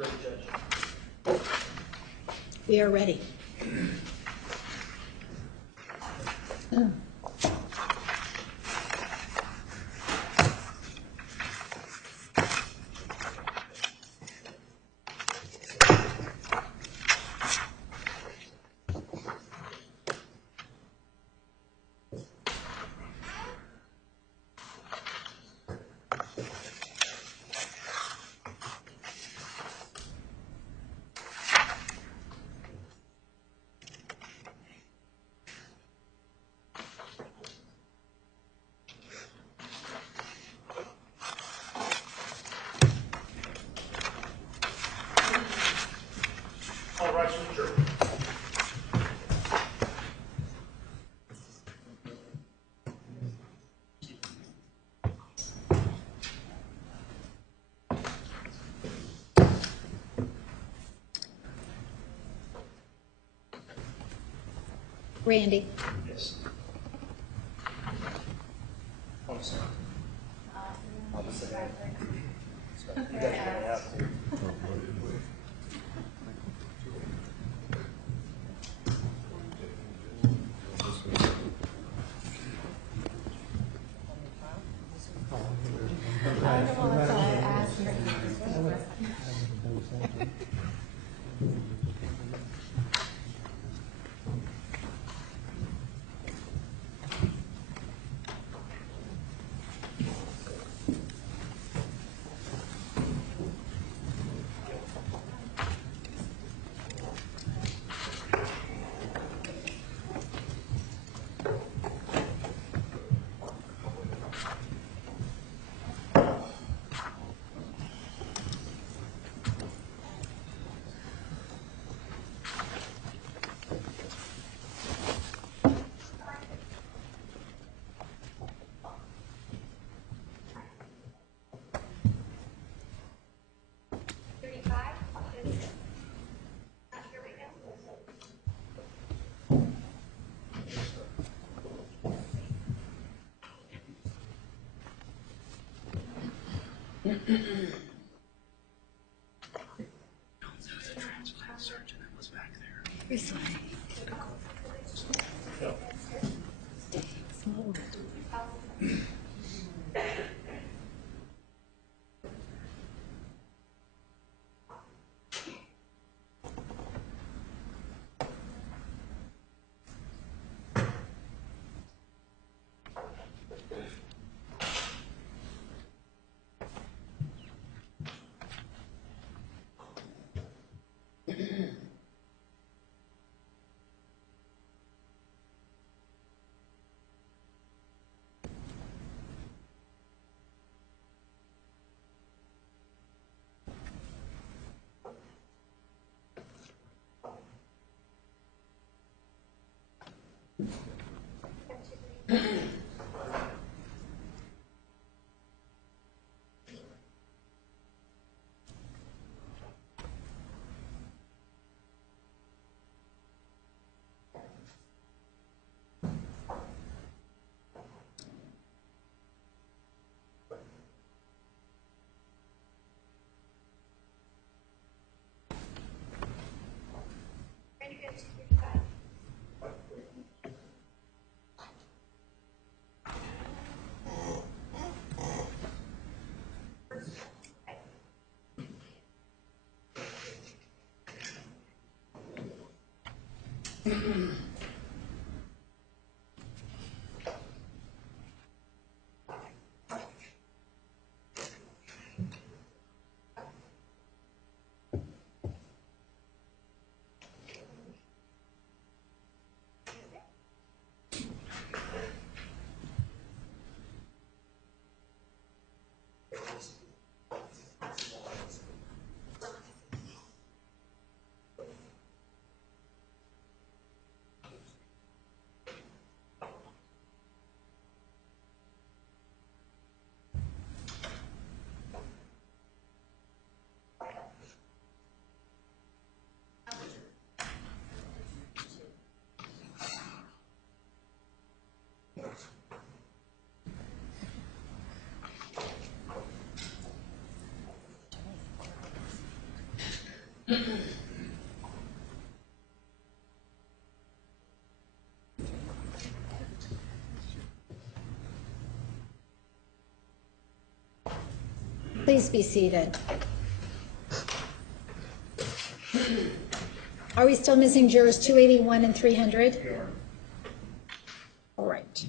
Ready, Judge. We are ready. All right, Juror. Randy. Yes. On the side. On the side. You definitely have to. This way. Please be seated. Are we still missing jurors 281 and 300? All right.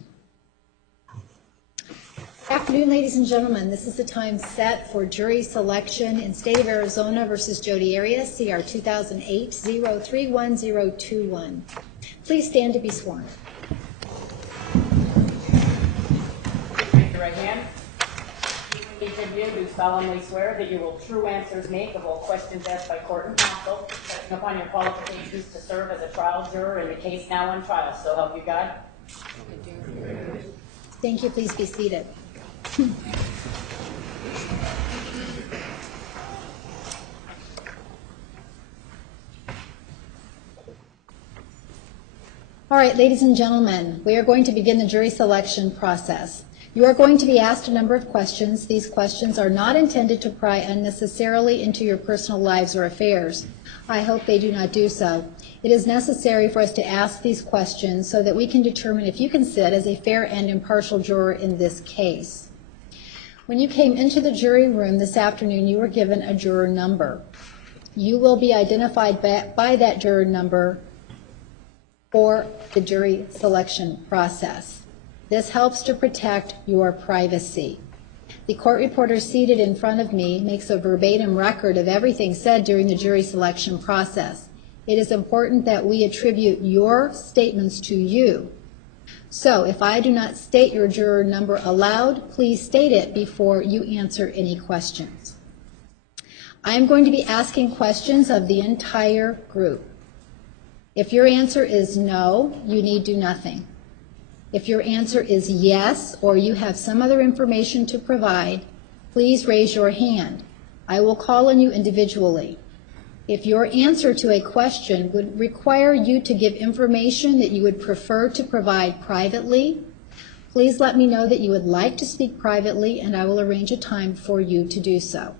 Afternoon, ladies and gentlemen. This is the time set for jury selection in State of Arizona versus Jodi Arias, CR 2008-031021. Please stand to be sworn. Raise your right hand. Each of you do solemnly swear that you will true answers make of all questions asked by court and counsel, touching upon your qualifications to serve as a trial juror in the case now on trial. So help you God. Thank you. Please be seated. All right, ladies and gentlemen, we are going to begin the jury selection process. You are going to be asked a number of questions. These questions are not intended to pry unnecessarily into your personal lives or affairs. I hope they do not do so. It is necessary for us to ask these questions so that we can determine if you can sit as a fair and impartial juror in this case. When you came into the jury room this afternoon, you were given a juror number. You will be identified by that juror number for the jury selection process. This helps to protect your privacy. The court reporter seated in front of me makes a verbatim record of everything said during the jury selection process. It is important that we attribute your statements to you. So if I do not state your juror number aloud, please state it before you answer any questions. I am going to be asking questions of the entire group. If your answer is no, you need do nothing. If your answer is yes, or you have some other information to provide, please raise your hand. I will call on you individually. If your answer to a question would require you to give information that you would prefer to provide privately, please let me know that you would like to speak privately, and I will arrange a time for you to do so.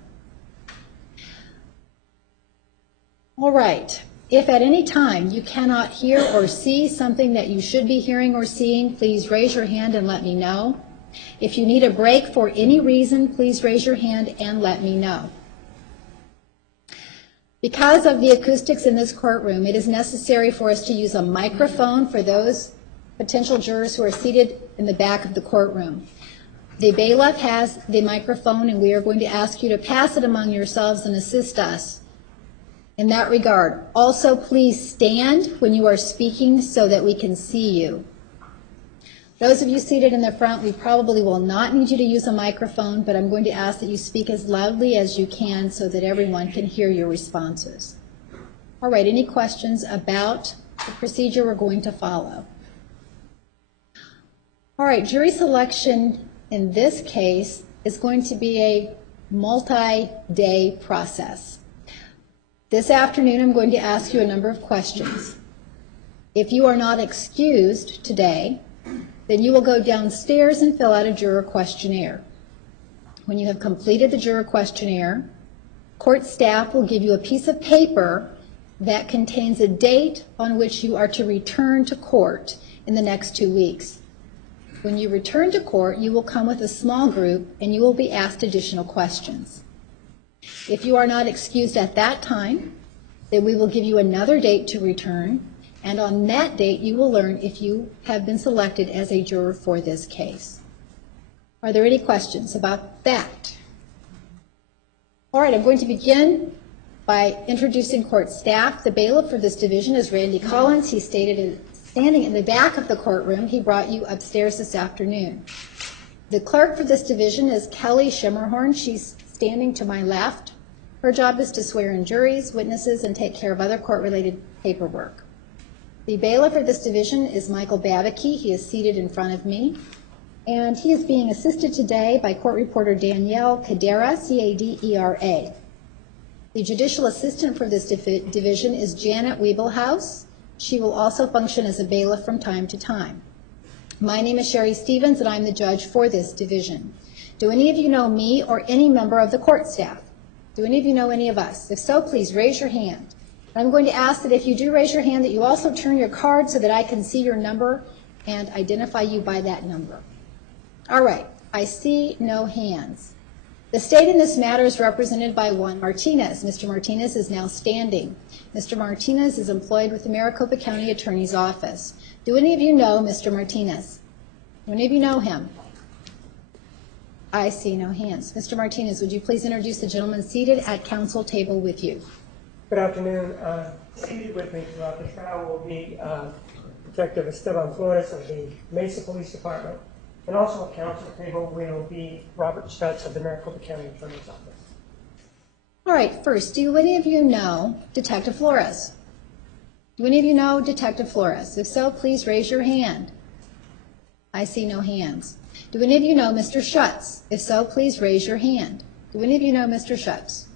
All right. If at any time you cannot hear or see something that you should be hearing or seeing, please raise your hand and let me know. If you need a break for any reason, please raise your hand and let me know. Because of the acoustics in this courtroom, it is necessary for us to use a microphone for those potential jurors who are seated in the back of the courtroom. The bailiff has the microphone, and we are going to ask you to pass it among yourselves and assist us in that regard. Also, please stand when you are speaking so that we can see you. Those of you seated in the front, we probably will not need you to use a microphone, but I'm going to ask that you speak as loudly as you can so that everyone can hear your responses. All right, any questions about the procedure we're going to follow? All right, jury selection in this case is going to be a multi-day process. This afternoon, I'm going to ask you a number of questions. If you are not excused today, then you will go downstairs and fill out a juror questionnaire. When you have completed the juror questionnaire, court staff will give you a piece of paper that contains a date on which you are to return to court in the next 2 weeks. When you return to court, you will come with a small group and you will be asked additional questions. If you are not excused at that time, then we will give you another date to return, and on that date you will learn if you have been selected as a juror for this case. Are there any questions about that? All right, I'm going to begin by introducing court staff. The bailiff for this division is Randy Collins. He's standing in the back of the courtroom. He brought you upstairs this afternoon. The clerk for this division is Kelly Shimmerhorn. She's standing to my left. Her job is to swear in juries, witnesses, and take care of other court-related paperwork. The bailiff for this division is Michael Babicky. He is seated in front of me, and he is being assisted today by court reporter Danielle Cadera, C-A-D-E-R-A. The judicial assistant for this division is Janet Wiebelhaus. She will also function as a bailiff from time to time. My name is Sherry Stevens, and I'm the judge for this division. Do any of you know me or any member of the court staff? Do any of you know any of us? If so, please raise your hand. I'm going to ask that if you do raise your hand, that you also turn your card so that I can see your number and identify you by that number. All right, I see no hands. The state in this matter is represented by Juan Martinez. Mr. Martinez is now standing. Mr. Martinez is employed with the Maricopa County Attorney's Office. Do any of you know Mr. Martinez? Do any of you know him? I see no hands. Mr. Martinez, would you please introduce the gentleman seated at council table with you? Good afternoon. Seated with me throughout the trial will be Detective Esteban Flores of the Mesa Police Department, and also at council table will be Robert Stutz of the Maricopa County Attorney's Office. All right, first, do any of you know Detective Flores? Do any of you know Detective Flores? If so, please raise your hand. I see no hands. Do any of you know Mr. Schutz? If so, please raise your hand. Do any of you know Mr. Schutz?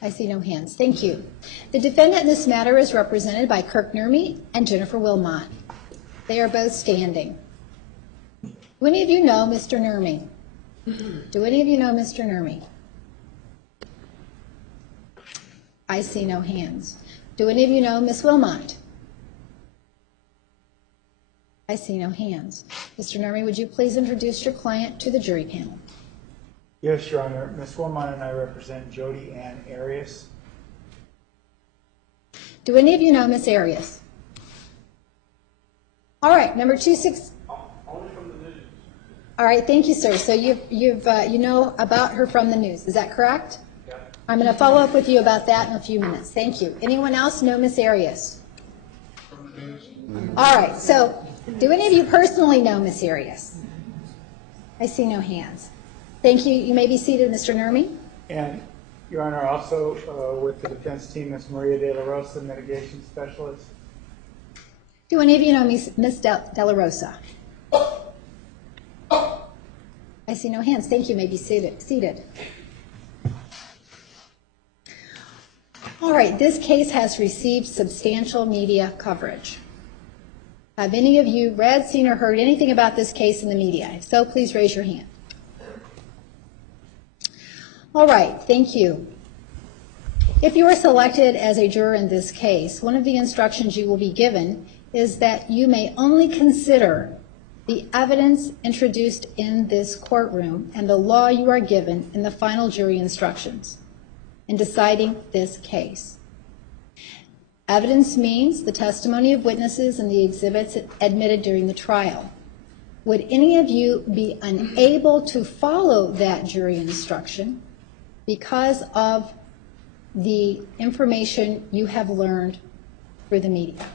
I see no hands. Thank you. The defendant in this matter is represented by Kirk Nurmi and Jennifer Wilmot. They are both standing. Do any of you know Mr. Nurmi? Do any of you know Mr. Nurmi? I see no hands. Do any of you know Ms. Wilmot? I see no hands. Mr. Nurmi, would you please introduce your client to the jury panel? Yes, Your Honor. Ms. Wilmot and I represent Jodi Arias. Do any of you know Ms. Arias? All right, number 26. Only from the news. All right, thank you, sir. So you know about her from the news. Is that correct? Yeah. I'm going to follow up with you about that in a few minutes. Thank you. Anyone else know Ms. Arias? From the news. All right, so do any of you personally know Ms. Arias? I see no hands. Thank you. You may be seated, Mr. Nurmi. And, Your Honor, also with the defense team, Ms. Maria De La Rosa, mitigation specialist. Do any of you know Ms. De La Rosa? I see no hands. Thank you. You may be seated. All right, this case has received substantial media coverage. Have any of you read, seen, or heard anything about this case in the media? If so, please raise your hand. All right, thank you. If you are selected as a juror in this case, one of the instructions you will be given is that you may only consider the evidence introduced in this courtroom and the law you are given in the final jury instructions in deciding this case. Evidence means the testimony of witnesses and the exhibits admitted during the trial. Would any of you be unable to follow that jury instruction because of the information you have learned through the media?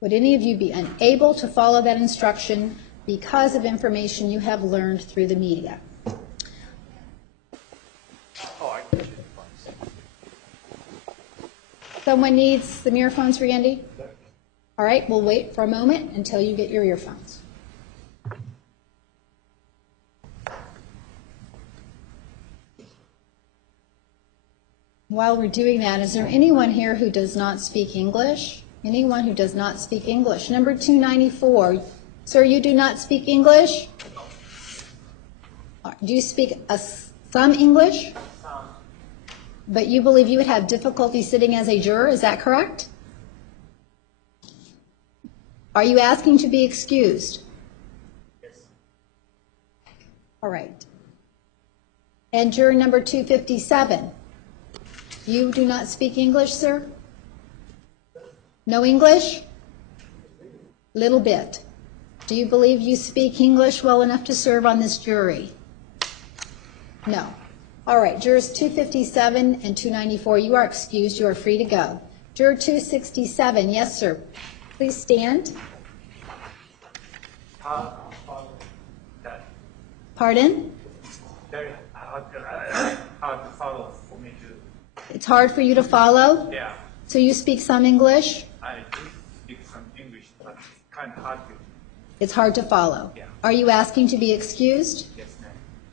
Would any of you be unable to follow that instruction because of information you have learned through the media? Someone needs some earphones for Andy? All right, we'll wait for a moment until you get your earphones. While we're doing that, is there anyone here who does not speak English? Anyone who does not speak English? Number 294. Sir, you do not speak English? Do you speak some English? Some. But you believe you would have difficulty sitting as a juror, is that correct? Are you asking to be excused? Yes. All right. And juror number 257. You do not speak English, sir? No English? Little bit. Do you believe you speak English well enough to serve on this jury? No. All right, jurors 257 and 294, you are excused. You are free to go. Juror 267, yes, sir. Please stand. Pardon? Very hard to follow for me to. It's hard for you to follow? Yeah, So you speak some English? I do speak some English, but it's kind of hard to. It's hard to follow. Yeah. Are you asking to be excused? Yes, ma'am.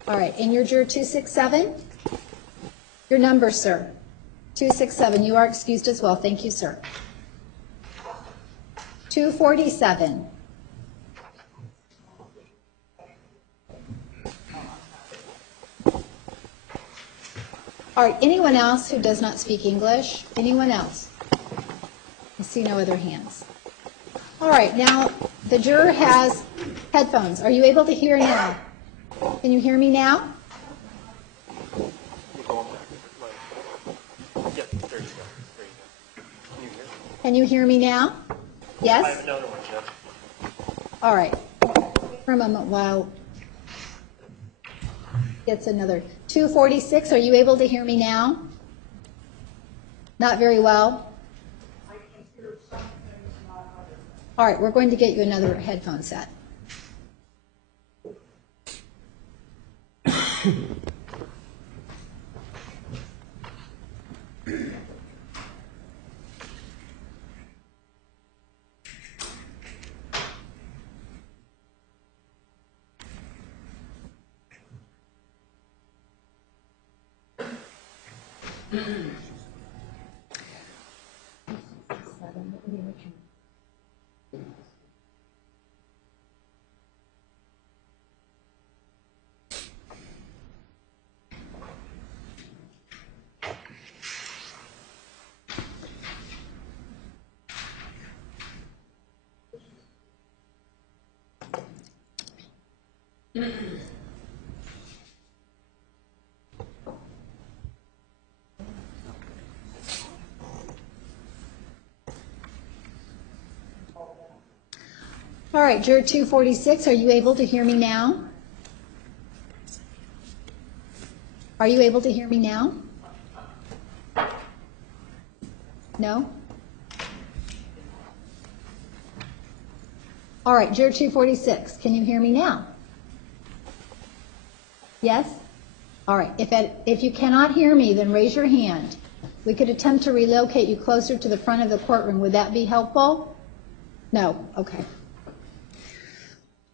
All right, and your juror 267? Your number, sir. 267, you are excused as well. Thank you, sir. 247. All right, anyone else who does not speak English? Anyone else? I see no other hands. All right, now the juror has headphones. Are you able to hear now? Can you hear me now? Can you hear me now? Yes? I have another one, Judge. All right. For a moment while gets another. 246, are you able to hear me now? Not very well? I can hear some things, not others. All right, we're going to get you another headphone set. All right, Juror 246, are you able to hear me now? Are you able to hear me now? No? All right, Juror 246, can you hear me now? Yes? All right, if you cannot hear me, then raise your hand. We could attempt to relocate you closer to the front of the courtroom. Would that be helpful? No? Okay.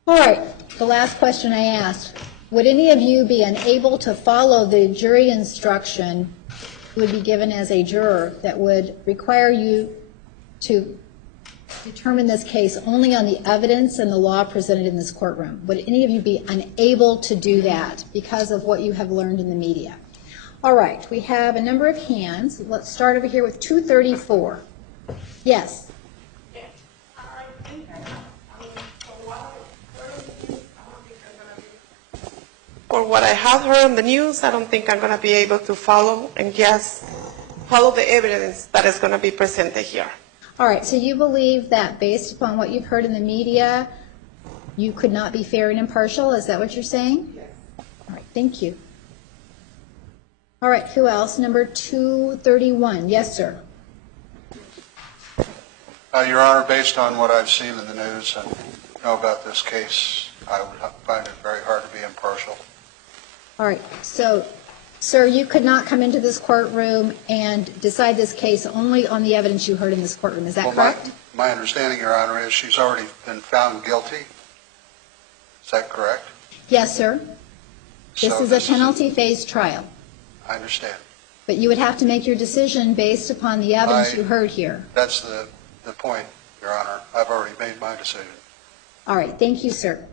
All right, the last question I asked. Would any of you be unable to follow the jury instruction you would be given as a juror that would require you to determine this case only on the evidence and the law presented in this courtroom? Would any of you be unable to do that because of what you have learned in the media? All right, we have a number of hands. Let's start over here with 234. Yes. For what I have heard on the news, I don't think I'm going to be able to follow and just follow the evidence that is going to be presented here. All right, so you believe that based upon what you've heard in the media, you could not be fair and impartial? Is that what you're saying? Yes. All right, thank you. All right, who else? Number 231. Yes, sir. Your Honor, based on what I've seen in the news and know about this case, I would find it very hard to be impartial. All right, so, sir, you could not come into this courtroom and decide this case only on the evidence you heard in this courtroom. Is that correct? My understanding, Your Honor, is she's already been found guilty. Is that correct? Yes, sir. This So is a penalty phase trial. I understand. But you would have to make your decision based upon the evidence you heard here. That's the point, Your Honor. I've already made my decision. All right, thank you, sir.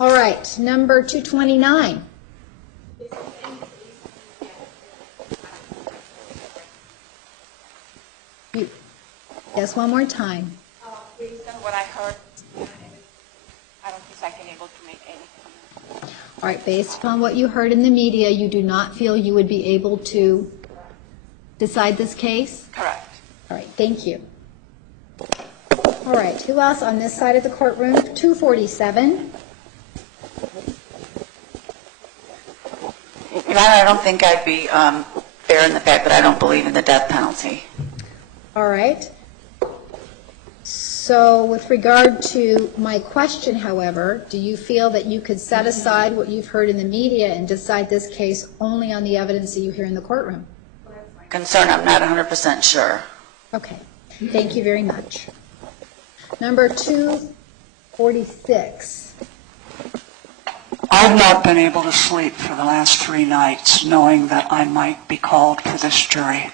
All right, number 229. Yes, one more time. Based on what I heard, I don't think I've been able to make anything. All right, based upon what you heard in the media, you do not feel you would be able to decide this case? Correct. All right, thank you. All right, who else on this side of the courtroom? 247. Your Honor, I don't think I'd be fair in the fact that I don't believe in the death penalty. All right. So with regard to my question, however, do you feel that you could set aside what you've heard in the media and decide this case only on the evidence that you hear in the courtroom? Concern, I'm not 100% sure. Okay. Thank you very much. Number 246. I've not been able to sleep for the last 3 nights knowing that I might be called for this jury.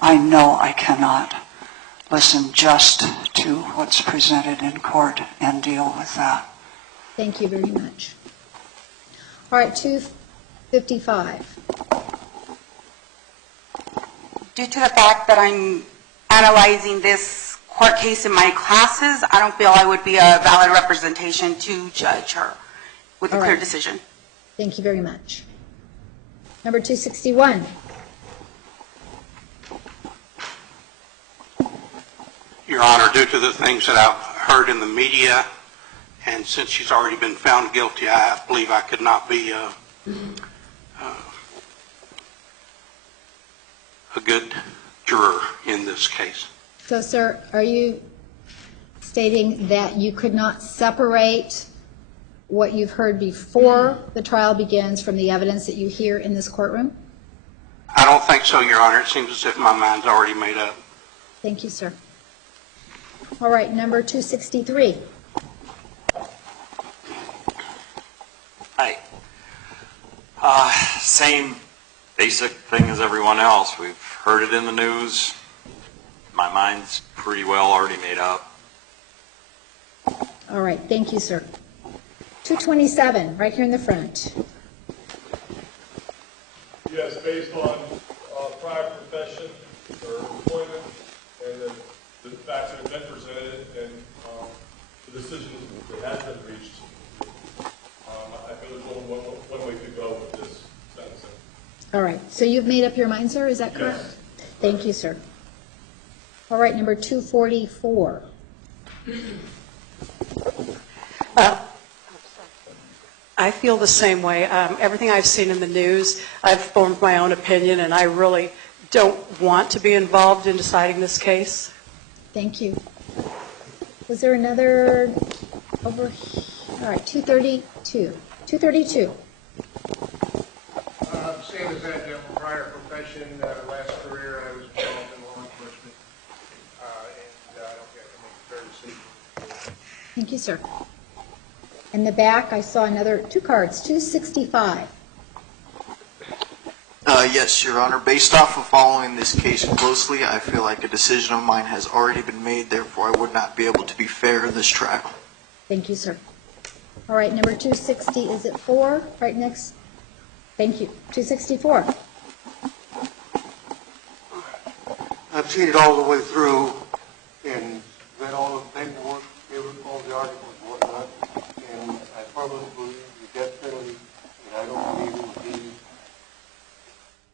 I know I cannot listen just to what's presented in court and deal with that. Thank you very much. All right, 250. 255. Due to the fact that I'm analyzing this court case in my classes, I don't feel I would be a valid representation to judge her with a All clear right. decision. Thank you very much. Number 261. Your Honor, due to the things that I've heard in the media, and since she's already been found guilty, I believe I could not be a good juror in this case. So, sir, are you stating that you could not separate what you've heard before the trial begins from the evidence that you hear in this courtroom? I don't think so, Your Honor. It seems as if my mind's already made up. Thank you, sir. All right, number 263. Hi. Same basic thing as everyone else. We've heard it in the news. My mind's pretty well already made up. All right, thank you, sir. 227, right here in the front. Yes, based on prior profession or employment and the facts that have been presented and the decision that has been reached, I feel there's only one way to go with this sentencing. All right, so you've made up your mind, sir, is that correct? Yes. Thank you, sir. All right, number 244. I feel the same way. Everything I've seen in the news, I've formed my own opinion, and I really don't want to be involved in deciding this case. Thank you. Was there another over here? All right, 232. 232. Same as that, prior profession, last career, I was involved in law enforcement, and I don't think I can make a fair decision. Thank you, sir. In the back, I saw another two cards, 265. Yes, Your Honor. Based off of following this case closely, I feel like a decision of mine has already been made. Therefore, I would not be able to be fair in this trial. Thank you, sir. All right, number 260, is it 4? Right next. Thank you. 264. I've seen it all the way through and read all the paperwork, all the articles and whatnot, and I firmly believe the death penalty, and I don't believe it would be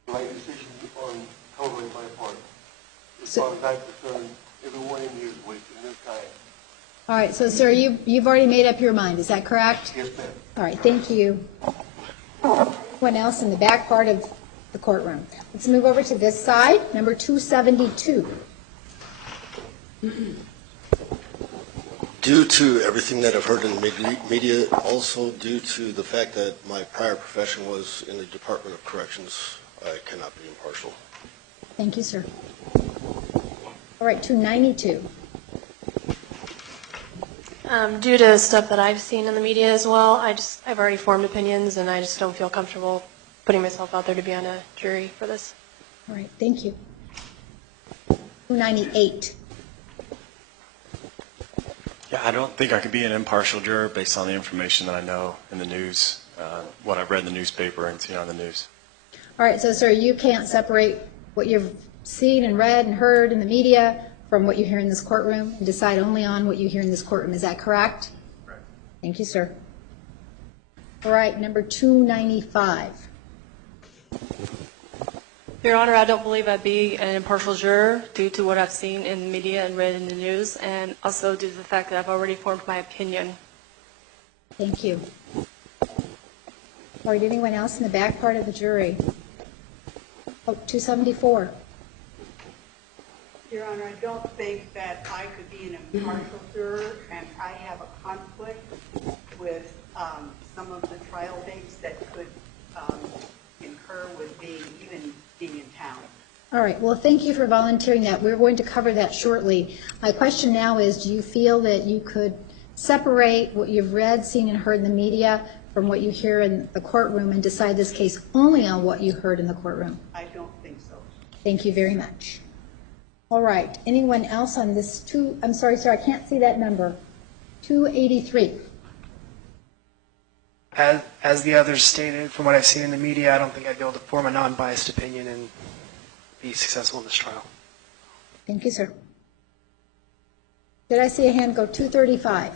the right decision on totally my part. As far as I'm concerned, everyone in here is wasting their time. All right, so, sir, you've already made up your mind. Is that correct? Yes, ma'am. All right, thank you. Anyone else in the back part of the courtroom? Let's move over to this side, number 272. Due to everything that I've heard in the media, also due to the fact that my prior profession was in the Department of Corrections, I cannot be impartial. Thank you, sir. All right, 292. Due to stuff that I've seen in the media as well, I've already formed opinions, and I just don't feel comfortable putting myself out there to be on a jury for this. All right, thank you. 298. Yeah, I don't think I could be an impartial juror based on the information that I know in the news, what I've read in the newspaper and seen on the news. All right, so, sir, you can't separate what you've seen and read and heard in the media from what you hear in this courtroom and decide only on what you hear in this courtroom. Is that correct? Right. Thank you, sir. All right, number 295. Your Honor, I don't believe I'd be an impartial juror due to what I've seen in the media and read in the news, and also due to the fact that I've already formed my opinion. Thank you. All right, anyone else in the back part of the jury? Oh, 274. Your Honor, I don't think that I could be an impartial juror, and I have a conflict with some of the trial dates that could incur with even being in town. All right, well, thank you for volunteering that. We're going to cover that shortly. My question now is, do you feel that you could separate what you've read, seen, and heard in the media from what you hear in the courtroom and decide this case only on what you heard in the courtroom? I don't think so. Thank you very much. All right, anyone else on this I'm sorry, sir, I can't see that number. 283. as the others stated, from what I've seen in the media, I don't think I'd be able to form a non-biased opinion and be successful in this trial. Thank you, sir. Did I see a hand go 235?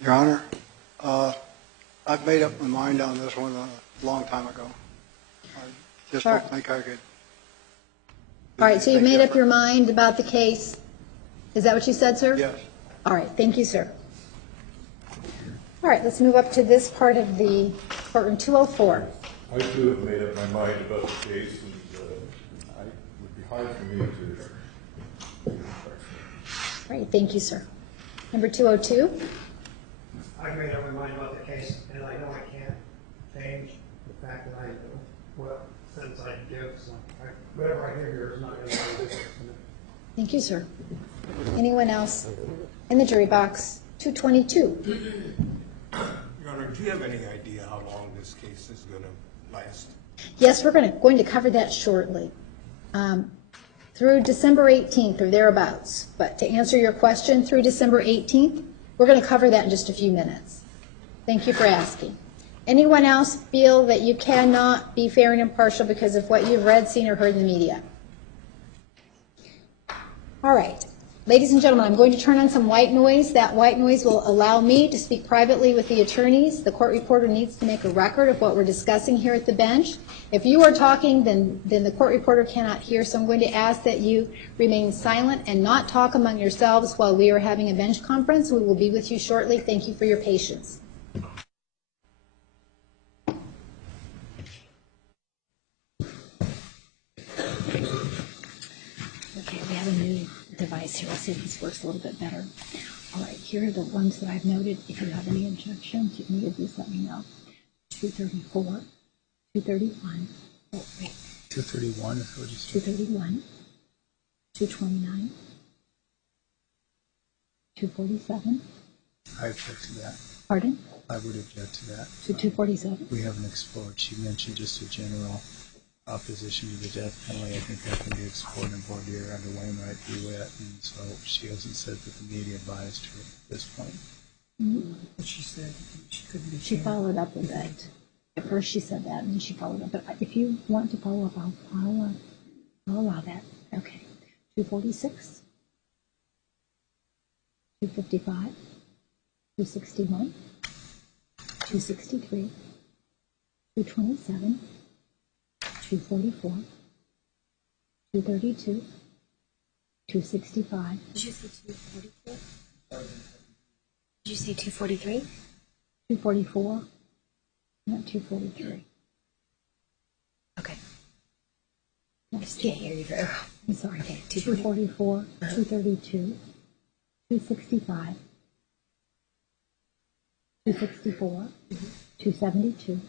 Your Honor, I've made up my mind on this one a long time ago. I just don't think I could. All right, so you've made up your mind about the case. Is that what you said, sir? Yes. All right, thank you, sir. All right, let's move up to this part of the courtroom, 204. I too have made up my mind about the case, and it would be hard for me to. All right, thank you, sir. Number 202. I've made up my mind about the case, and I know I can't change the fact that I do what sentence I give, so whatever I hear here is not going to make a difference. Thank you, sir. Anyone else in the jury box? 222. Your Honor, do you have any idea how long this case is going to last? Yes, we're going to cover that shortly. Through December 18th or thereabouts. But to answer your question, through December 18th, we're going to cover that in just a few minutes. Thank you for asking. Anyone else feel that you cannot be fair and impartial because of what you've read, seen, or heard in the media? All right. Ladies and gentlemen, I'm going to turn on some white noise. That white noise will allow me to speak privately with the attorneys. The court reporter needs to make a record of what we're discussing here at the bench. If you are talking, then the court reporter cannot hear, so I'm going to ask that you remain silent and not talk among yourselves while we are having a bench conference. We will be with you shortly. Thank you for your patience. Okay, we have a new device here. Let's see if this works a little bit better. All right, here are the ones that I've noted. If you have any objections, you can either just let me know. 234, 231, oh, wait. 231 is what you said? 231, 229, 247. I object to that. Pardon? I would object to that. To 247? We haven't explored. She mentioned just a general opposition to the death penalty. I think that can be explored in voir dire under Wainwright v. Witt, and so she hasn't said that the media advised her at this point. But she said she couldn't be. She followed up with it. At first she said that, and then she followed up. But if you want to follow up, I'll allow that. Okay. 246, 255, 261, 263, 227, 244, 232, 265. Did you say 244? Did you say 243? 244, not 243. Okay. I just can't hear you very well. I'm sorry. Okay. 244, 232, 265, 264, 272,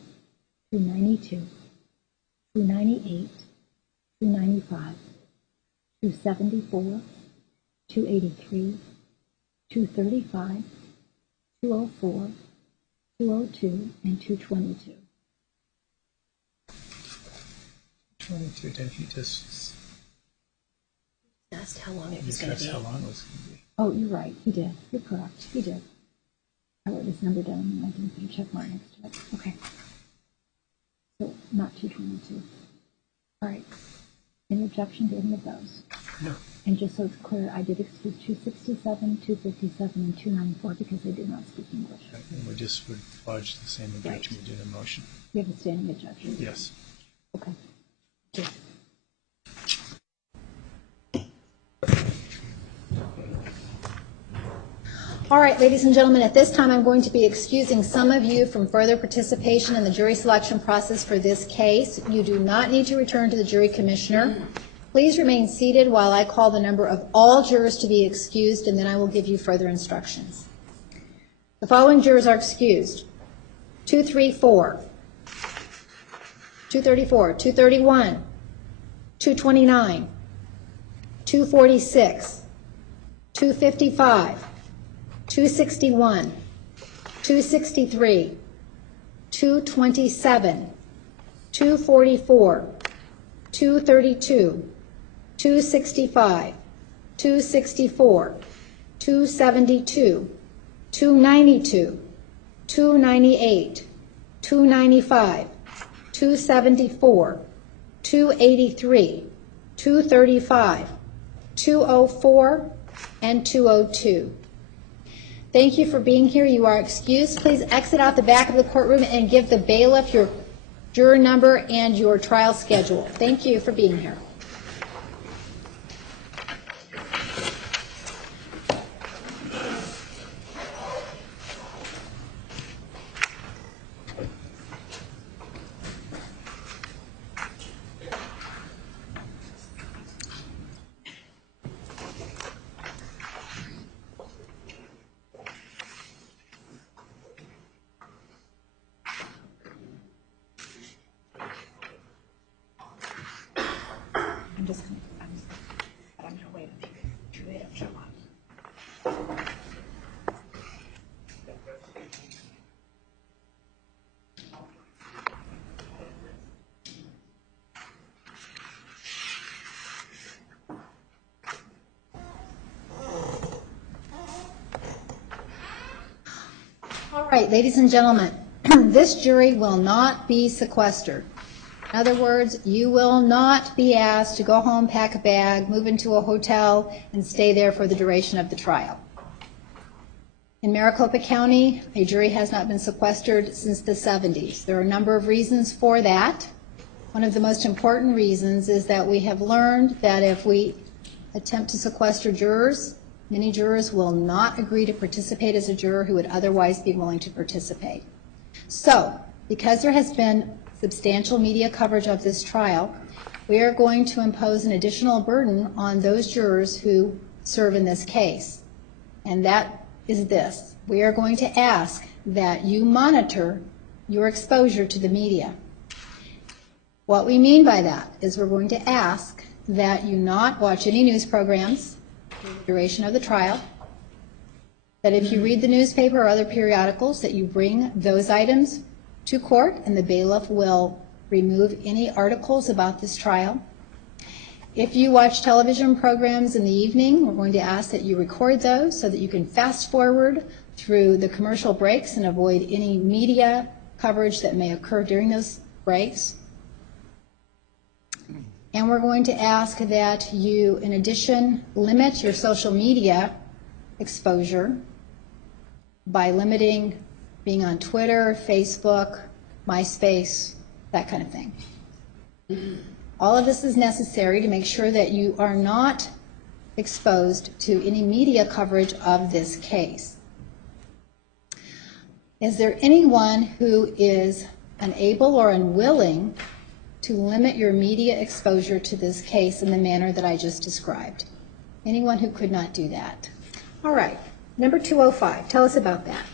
292, 298, 295, 274, 283, 235, 204, 202, and 222. 22, didn't you just asked how long it was going to be? How long it was going to be? Oh, you're right. He did. You're correct. He did. I wrote this number down and I didn't put a check mark next to it. Okay. So, not 222. All right. Any objection to any of those? No. And just so it's clear, I did exclude 267, 257, and 294 because they did not speak English. And we just would lodge the same objection we did in motion. You have a standing objection? Yes. Okay. Okay. All right, ladies and gentlemen, at this time I'm going to be excusing some of you from further participation in the jury selection process for this case. You do not need to return to the jury commissioner. Please remain seated while I call the number of all jurors to be excused, and then I will give you further instructions. The following jurors are excused: 234, 234, 231, 229, 246, 255, 261, 263, 227, 244, 232, 265, 264, 272, 292, 298, 295, 274, 283, 235, 204, and 202. Thank you for being here. You are excused. Please exit out the back of the courtroom and give the bailiff your juror number and your trial schedule. Thank you for being here. I'm going to wait until they don't show up. All right, ladies and gentlemen, this jury will not be sequestered. In other words, you will not be asked to go home, pack a bag, move into a hotel, and stay there for the duration of the trial. In Maricopa County, a jury has not been sequestered since the 70s. There are a number of reasons for that. One of the most important reasons is that we have learned that if we attempt to sequester jurors, many jurors will not agree to participate as a juror who would otherwise be willing to participate. So, because there has been substantial media coverage of this trial, we are going to impose an additional burden on those jurors who serve in this case. And that is this. We are going to ask that you monitor your exposure to the media. What we mean by that is we're going to ask that you not watch any news programs during the duration of the trial, that if you read the newspaper or other periodicals, that you bring those items to court and the bailiff will remove any articles about this trial. If you watch television programs in the evening, we're going to ask that you record those so that you can fast forward through the commercial breaks and avoid any media coverage that may occur during those breaks. And we're going to ask that you, in addition, limit your social media exposure by limiting being on Twitter, Facebook, MySpace, that kind of thing. All of this is necessary to make sure that you are not exposed to any media coverage of this case. Is there anyone who is unable or unwilling to limit your media exposure to this case in the manner that I just described? Anyone who could not do that? All right, number 205, tell us about that.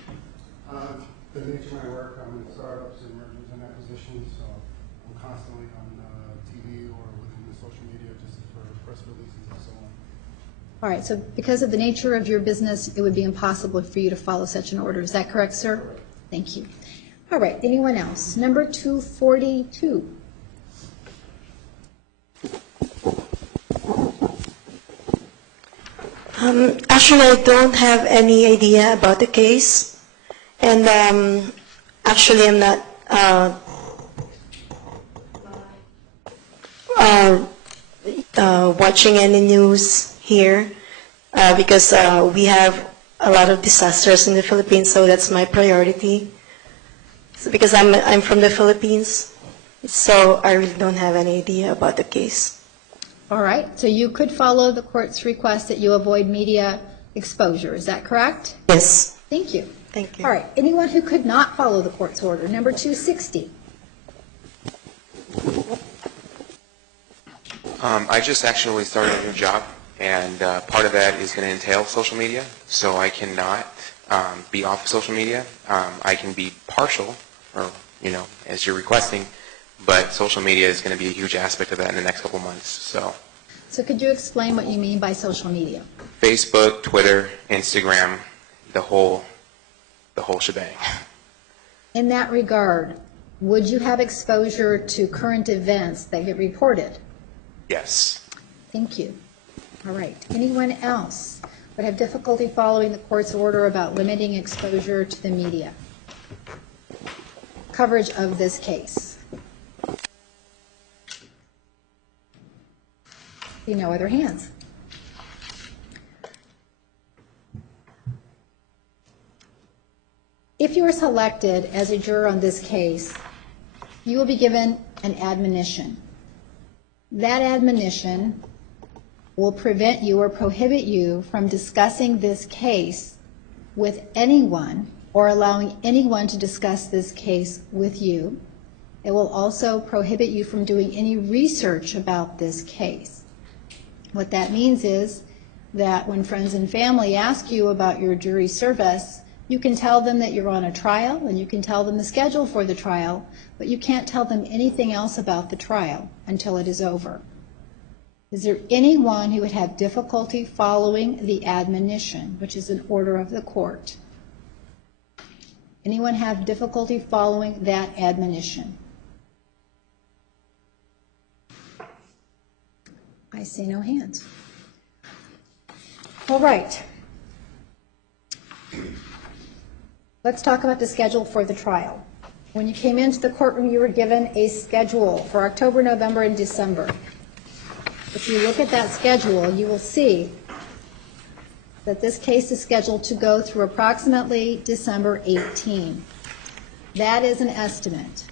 The nature of my work, I'm in startups and mergers and acquisitions, so I'm constantly on TV or within the social media just for press releases and so on. All right, so because of the nature of your business, it would be impossible for you to follow such an order. Is that correct, sir? Correct. Thank you. All right, anyone else? Number 242. Actually, I don't have any idea about the case. And actually, I'm not watching any news here because we have a lot of disasters in the Philippines, so that's my priority. So because I'm from the Philippines, so I really don't have any idea about the case. All right, so you could follow the court's request that you avoid media exposure. Is that correct? Yes. Thank you. Thank you. All right, anyone who could not follow the court's order, number 260. I just actually started a new job, and part of that is going to entail social media, so I cannot be off of social media. I can be partial, or, as you're requesting, but social media is going to be a huge aspect of that in the next couple months. So could you explain what you mean by social media? Facebook, Twitter, Instagram, the whole shebang. In that regard, would you have exposure to current events that get reported? Yes. Thank you. All right. Anyone else? would have difficulty following the court's order about limiting exposure to the media coverage of this case? See no other hands. If you are selected as a juror on this case, you will be given an admonition. That admonition will prevent you or prohibit you from discussing this case with anyone or allowing anyone to discuss this case with you. It will also prohibit you from doing any research about this case. What that means is that when friends and family ask you about your jury service, you can tell them that you're on a trial and you can tell them the schedule for the trial, but you can't tell them anything else about the trial until it is over. Is there anyone who would have difficulty following the admonition, which is an order of the court? Anyone have difficulty following that admonition? I see no hands. All right. Let's talk about the schedule for the trial. When you came into the courtroom, you were given a schedule for October, November, and December. If you look at that schedule, you will see that this case is scheduled to go through approximately December 18. That is an estimate.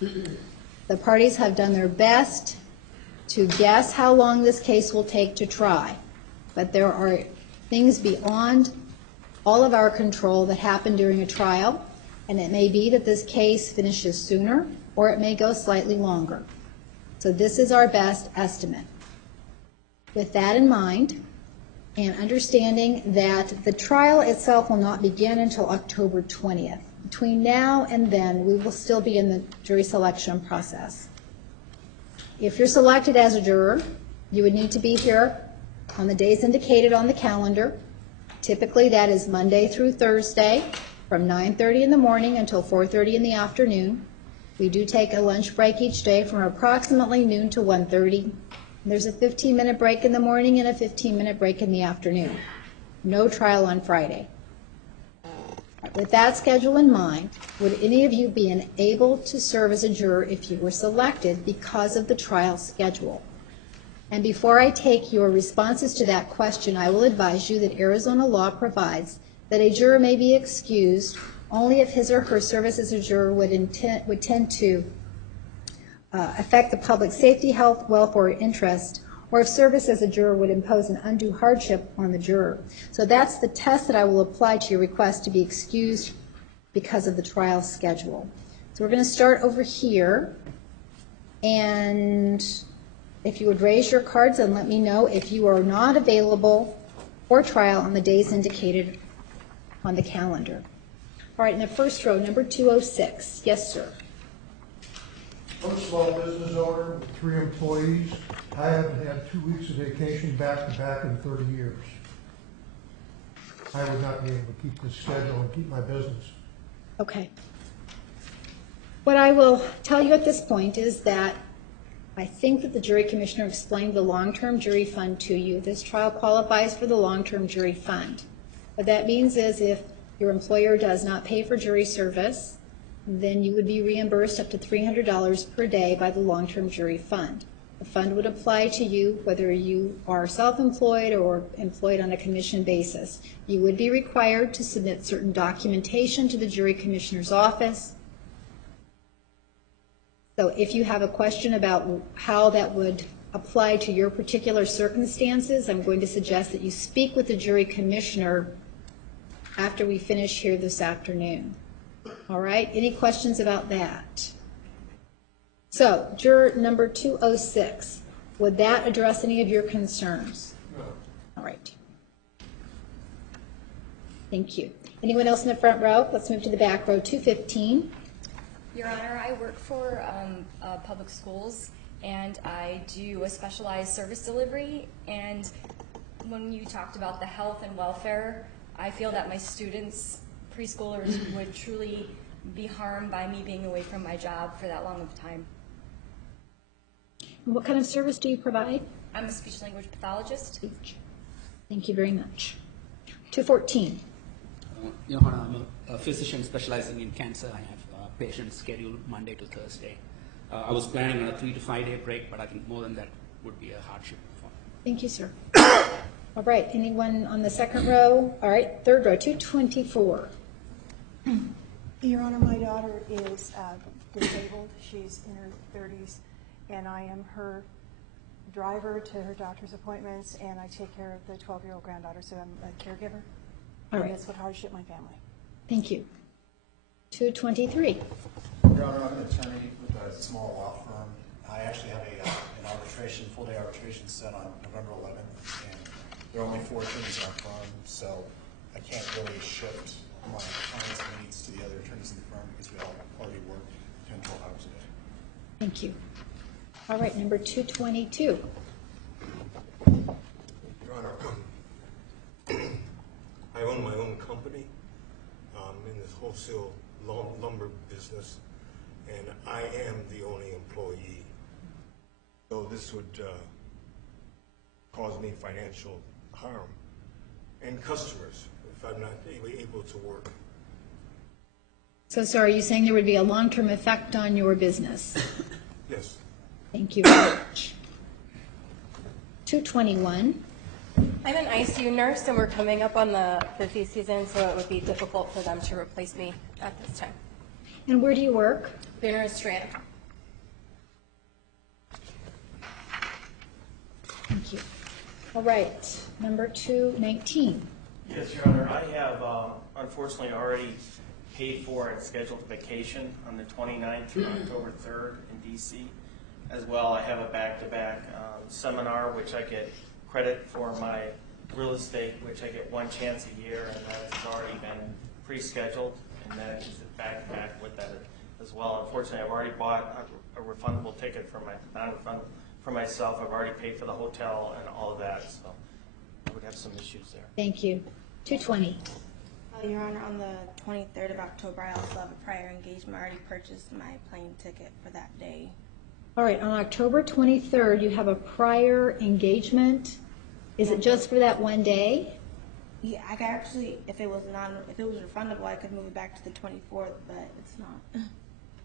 The parties have done their best to guess how long this case will take to try, but there are things beyond all of our control that happen during a trial, and it may be that this case finishes sooner or it may go slightly longer. So this is our best estimate. With that in mind, and understanding that the trial itself will not begin until October 20th. Between now and then, we will still be in the jury selection process. If you're selected as a juror, you would need to be here on the days indicated on the calendar. Typically, that is Monday through Thursday from 9:30 in the morning until 4:30 in the afternoon. We do take a lunch break each day from approximately noon to 1:30. There's a 15-minute break in the morning and a 15-minute break in the afternoon. No trial on Friday. With that schedule in mind, would any of you be able to serve as a juror if you were selected because of the trial schedule? And before I take your responses to that question, I will advise you that Arizona law provides that a juror may be excused only if his or her service as a juror would tend to affect the public safety, health, welfare, or interest, or if service as a juror would impose an undue hardship on the juror. So that's the test that I will apply to your request to be excused because of the trial schedule. So we're going to start over here, and if you would raise your cards and let me know if you are not available for trial on the days indicated on the calendar. All right, in the first row, number 206. Yes, sir. I'm a small business owner with 3 employees. I haven't had 2 weeks of vacation back to back in 30 years. I would not be able to keep this schedule and keep my business. Okay. What I will tell you at this point is that I think that the jury commissioner explained the long-term jury fund to you. This trial qualifies for the long-term jury fund. What that means is if your employer does not pay for jury service, then you would be reimbursed up to $300 per day by the long-term jury fund. The fund would apply to you whether you are self-employed or employed on a commission basis. You would be required to submit certain documentation to the jury commissioner's office. So if you have a question about how that would apply to your particular circumstances, I'm going to suggest that you speak with the jury commissioner after we finish here this afternoon. All right, any questions about that? So, juror number 206, would that address any of your concerns? No. All right. Thank you. Anyone else in the front row? Let's move to the back row, 215. Your Honor, I work for public schools, and I do a specialized service delivery, and when you talked about the health and welfare, I feel that my students, preschoolers, would truly be harmed by me being away from my job for that long of time. What kind of service do you provide? I'm a speech language pathologist. Speech. Thank you very much. 214. Your Honor, I'm a physician specializing in cancer. I have patients scheduled Monday to Thursday. I was planning on a 3 to 5 day break, but I think more than that would be a hardship for me. Thank you, sir. All right, anyone on the second row? All right, third row, 224. Your Honor, my daughter is disabled. She's in her 30s, and I am her driver to her doctor's appointments, and I take care of the 12-year-old granddaughter, so I'm a caregiver. All right. And that's what hardship my family. Thank you. 223. Your Honor, I'm an attorney with a small law firm. I actually have an arbitration, full-day arbitration set on November 11th, and there are only 4 attorneys in our firm, so I can't really shift my clients' needs to the other attorneys in the firm because we all already work 10, 12 hours a day. Thank you. All right, number 222. Your Honor, I own my own company in this wholesale lumber business, and I am the only employee. So this would cause me financial harm and customers if I'm not able to work. So, sir, are you saying there would be a long-term effect on your business? Yes. Thank you very much. 221. I'm an ICU nurse, and we're coming up on the busy season, so it would be difficult for them to replace me at this time. And where do you work? Banner Strand. Thank you. All right, number 219. Yes, Your Honor. I have unfortunately already paid for and scheduled a vacation on the 29th through October 3rd in D.C. As well, I have a back-to-back seminar, which I get credit for my real estate, which I get one chance a year, and that has already been pre-scheduled, and that is back-to-back with that as well. Unfortunately, I've already bought a refundable ticket for my non-refundable for myself. I've already paid for the hotel and all of that, so I would have some issues there. Thank you. 220. Your Honor, on the 23rd of October, I also have a prior engagement. I already purchased my plane ticket for that day. All right, on October 23rd, you have a prior engagement. Is it just for that one day? Yeah, I could actually, if it was refundable, I could move it back to the 24th, but it's not.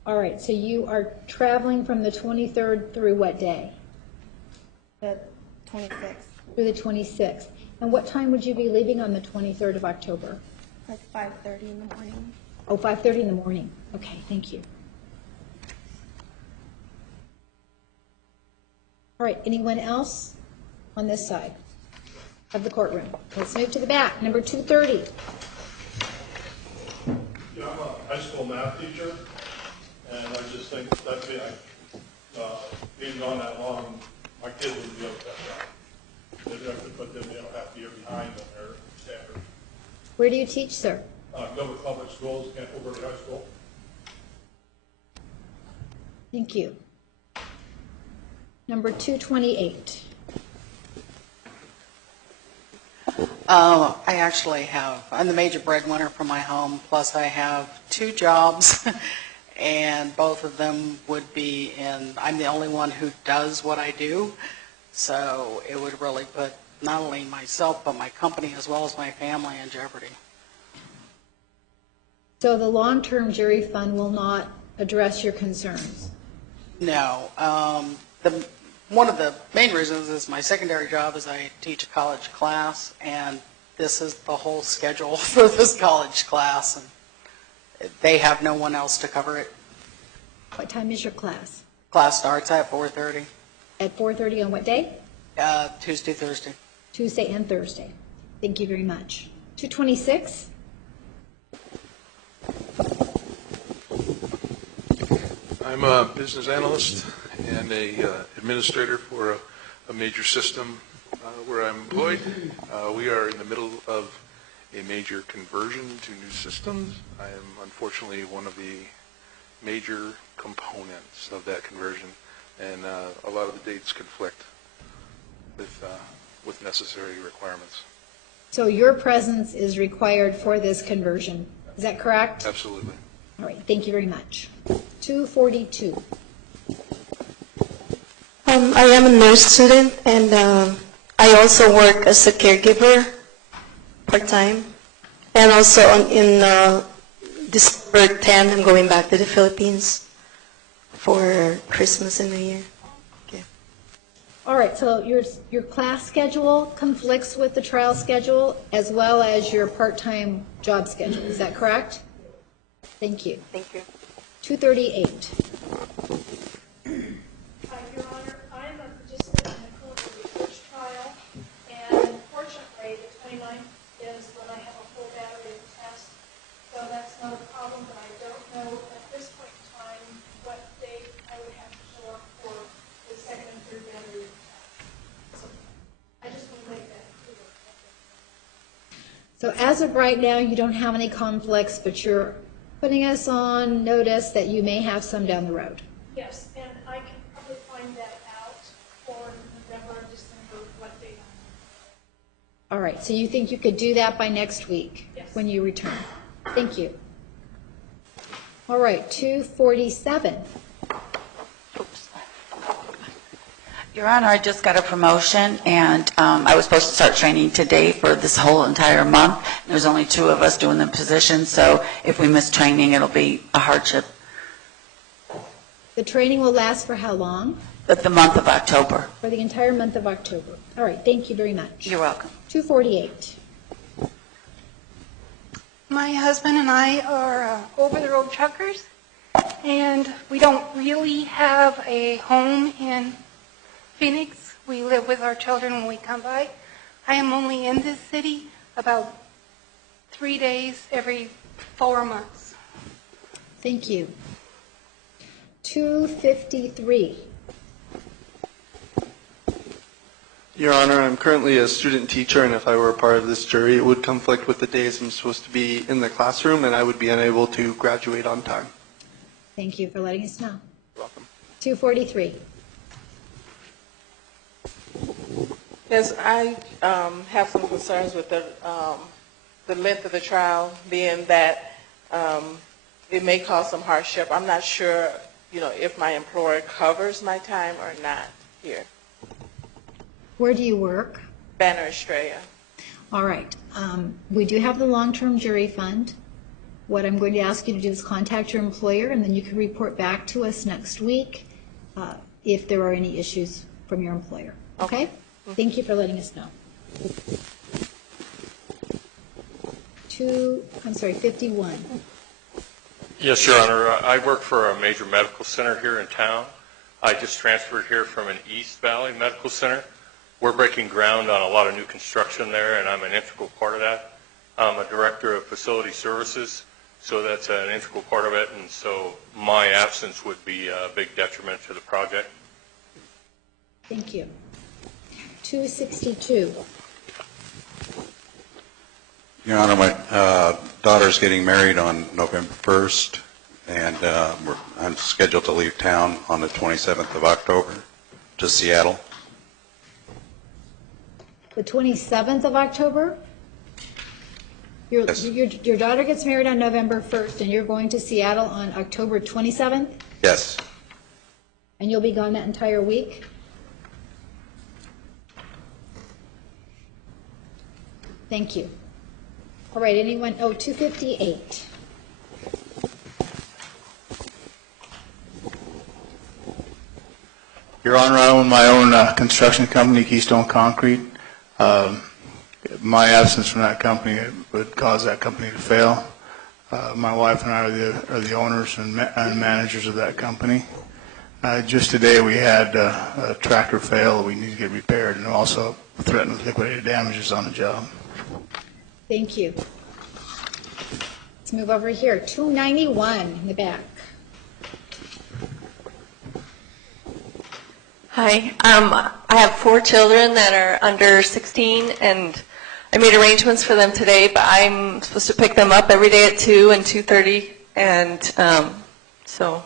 All right, so you are traveling from the 23rd through what day? The 26th. Through the 26th. And what time would you be leaving on the 23rd of October? Like 5:30 in the morning. Oh, 5:30 in the morning. Okay, thank you. All right, anyone else on this side of the courtroom? Let's move to the back. Number 230. Yeah, I'm a high school math teacher, and I just think that being gone that long, my kids wouldn't be able to catch up. They'd have to put them, half a year behind on their standard. Where do you teach, sir? Gilbert Public Schools, Camp Woodward High School. Thank you. Number 228. I'm the major breadwinner for my home, plus I have 2 jobs, and both of them would be I'm the only one who does what I do, so it would really put not only myself, but my company as well as my family in jeopardy. So the long-term jury fund will not address your concerns? No. One of the main reasons is my secondary job is I teach a college class, and this is the whole schedule for this college class, and they have no one else to cover it. What time is your class? Class starts at 4:30. At 4:30 on what day? Tuesday, Thursday. Tuesday and Thursday. Thank you very much. 226. I'm a business analyst and a administrator for a major system where I'm employed. We are in the middle of a major conversion to new systems. I am unfortunately one of the major components of that conversion, and a lot of the dates conflict with necessary requirements. So your presence is required for this conversion. Is that correct? Absolutely. All right, thank you very much. 242. I am a nurse student, and I also work as a caregiver part-time. And also in December 10, I'm going back to the Philippines for Christmas and New Year. All right, so your class schedule conflicts with the trial schedule as well as your part-time job schedule. Is that correct? Thank you. Thank you. 238. Your Honor, I am a participant in the clinical research trial, and fortunately, the 29th is when I have a full battery of tests, so that's not a problem, but I don't know at this point in time what date I would have to show up for the second and third battery of tests. So I just want to make that clear. So as of right now, you don't have any conflicts, but you're putting us on notice that you may have some down the road. Yes, and I can probably find that out for November, December, what date. All right, so you think you could do that by next week? Yes. When you return? Thank you. All right, 247. Your Honor, I just got a promotion, and I was supposed to start training today for this whole entire month. There's only 2 of us doing the position, so if we miss training, it'll be a hardship. The training will last for how long? But the month of October. For the entire month of October. All right, thank you very much. You're welcome. 248. My husband and I are over-the-road truckers, and we don't really have a home in Phoenix. We live with our children when we come by. I am only in this city about 3 days every 4 months. Thank you. 253. Your Honor, I'm currently a student teacher, and if I were a part of this jury, it would conflict with the days I'm supposed to be in the classroom, and I would be unable to graduate on time. Thank you for letting us know. You're welcome. 243. Yes, I have some concerns with the length of the trial, being that it may cause some hardship. I'm not sure, if my employer covers my time or not here. Where do you work? Banner, Australia. All right. We do have the long-term jury fund. What I'm going to ask you to do is contact your employer, and then you can report back to us next week if there are any issues from your employer. Okay? Thank you for letting us know. 51. Yes, Your Honor. I work for a major medical center here in town. I just transferred here from an East Valley Medical Center. We're breaking ground on a lot of new construction there, and I'm an integral part of that. I'm a director of facility services, so that's an integral part of it, and so my absence would be a big detriment to the project. Thank you. 262. Your Honor, my daughter's getting married on November 1st, and I'm scheduled to leave town on the 27th of October to Seattle. The 27th of October? Yes. Your daughter gets married on November 1st, and you're going to Seattle on October 27th? Yes. And you'll be gone that entire week? Thank you. All right, anyone? 258. Your Honor, I own my own construction company, Keystone Concrete. My absence from that company would cause that company to fail. My wife and I are the owners and managers of that company. Just today we had a tractor fail we need to get repaired, and also threatened with liquidated damages on the job. Thank you. Let's move over here. 291 in the back. Hi. I have 4 children that are under 16, and I made arrangements for them today, but I'm supposed to pick them up every day at 2 and 2:30, and so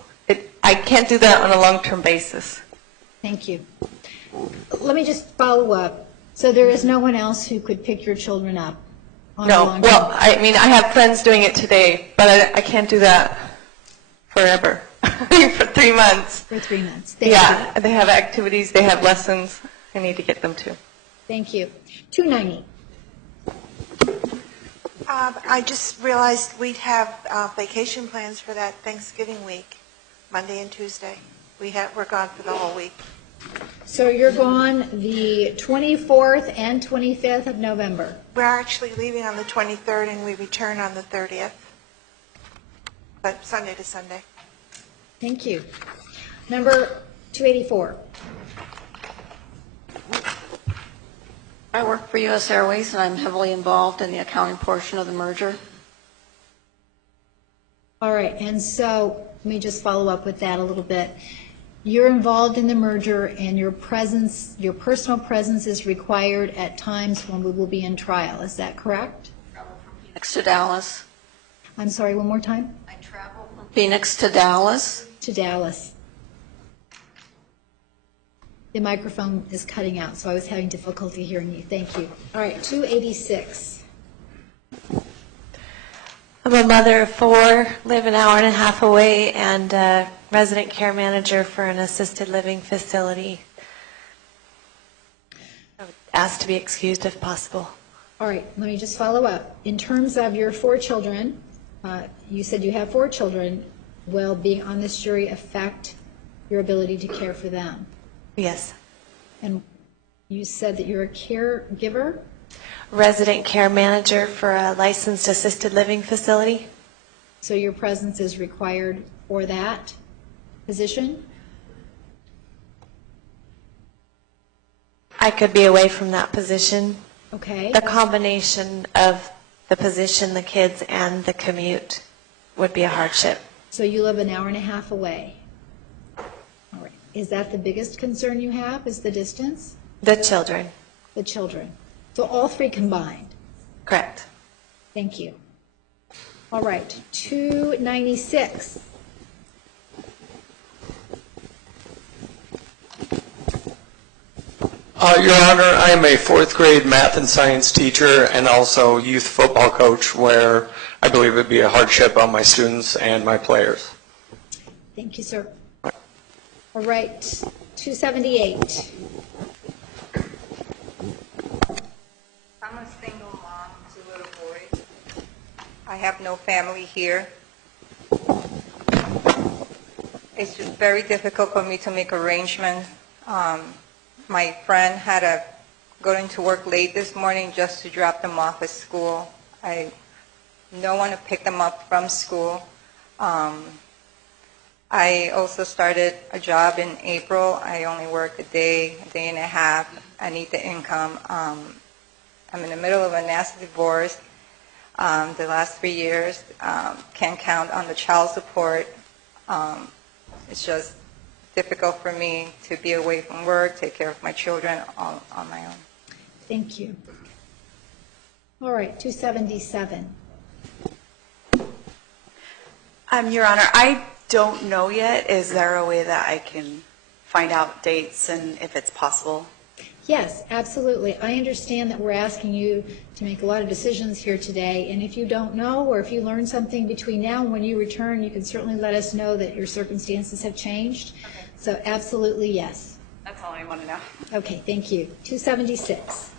I can't do that on a long-term basis. Thank you. Let me just follow up. So there is no one else who could pick your children up on a No, long well, I mean, I have friends doing it today, but I can't do that forever. For 3 months. For 3 months. Thank Yeah, they have activities, they have lessons I need to get them to. Thank you. 290. I just realized we'd have vacation plans for that Thanksgiving week, Monday and Tuesday. We're gone for the whole week. So you're gone the 24th and 25th of November. We're actually leaving on the 23rd and we return on the 30th, but Sunday to Sunday. Thank you. Number 284. I work for U.S. Airways, and I'm heavily involved in the accounting portion of the merger. All right, and so let me just follow up with that a little bit. You're involved in the merger, and your presence, your personal presence is required at times when we will be in trial. Is that correct? Phoenix to Dallas. I'm sorry, one more time? I travel from Phoenix to Dallas. To Dallas. The microphone is cutting out, so I was having difficulty hearing you. Thank you. All right, 286. I'm a mother of 4, live an hour and a half away, and a resident care manager for an assisted living facility. I would ask to be excused if possible. All right, let me just follow up. In terms of your 4 children, you said you have 4 children. Will being on this jury affect your ability to care for them? Yes. And you said that you're a caregiver? Resident care manager for a licensed assisted living facility. So your presence is required for that position? I could be away from that position. Okay. The combination of the position, the kids, and the commute would be a hardship. So you live an hour and a half away? All right. Is that the biggest concern you have, is the distance? The children. The children. So all 3 combined? Correct. Thank you. All right, 296. Your Honor, I am a 4th grade math and science teacher and also youth football coach, where I believe it would be a hardship on my students and my players. Thank you, sir. All right, 278. I'm a single mom, 2 little boys. I have no family here. It's just very difficult for me to make arrangements. My friend had to go into work late this morning just to drop them off at school. No one to pick them up from school. I also started a job in April. I only worked a day and a half. I need the income. I'm in the middle of a nasty divorce. The last 3 years, can't count on the child support. It's just difficult for me to be away from work, take care of my children on my own. Thank you. All right, 277. Your Honor, I don't know yet. Is there a way that I can find out dates and if it's possible? Yes, absolutely. I understand that we're asking you to make a lot of decisions here today, and if you don't know or if you learn something between now and when you return, you can certainly let us know that your circumstances have changed. Okay. So absolutely, yes. That's all I want to know. Okay, thank you. 276.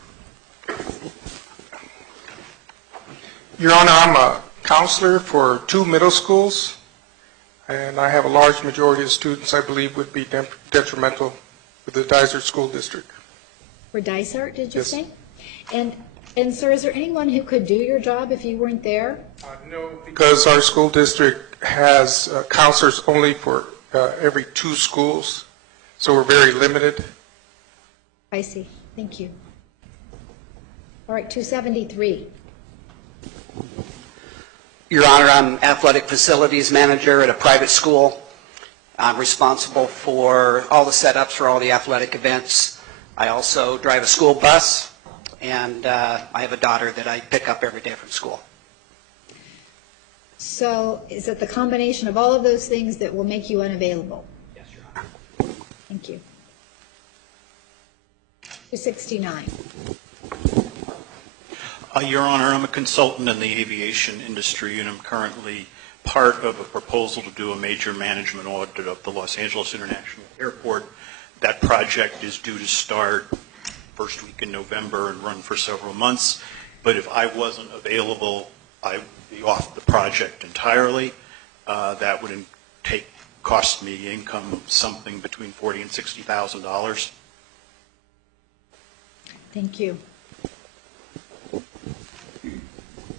Your Honor, I'm a counselor for 2 middle schools, and I have a large majority of students I believe would be detrimental to the Dysart School District. For Dysart, did you Yes. say? And sir, is there anyone who could do your job if you weren't there? No, because our school district has counselors only for every 2 schools, so we're very limited. I see. Thank you. All right, 273. Your Honor, I'm athletic facilities manager at a private school. I'm responsible for all the setups for all the athletic events. I also drive a school bus, and I have a daughter that I pick up every day from school. So is it the combination of all of those things that will make you unavailable? Yes, Your Honor. Thank you. 269. Your Honor, I'm a consultant in the aviation industry, and I'm currently part of a proposal to do a major management audit of the Los Angeles International Airport. That project is due to start first week in November and run for several months. But if I wasn't available, I would be off the project entirely. That would cost me income of something between $40,000 and $60,000. Thank you.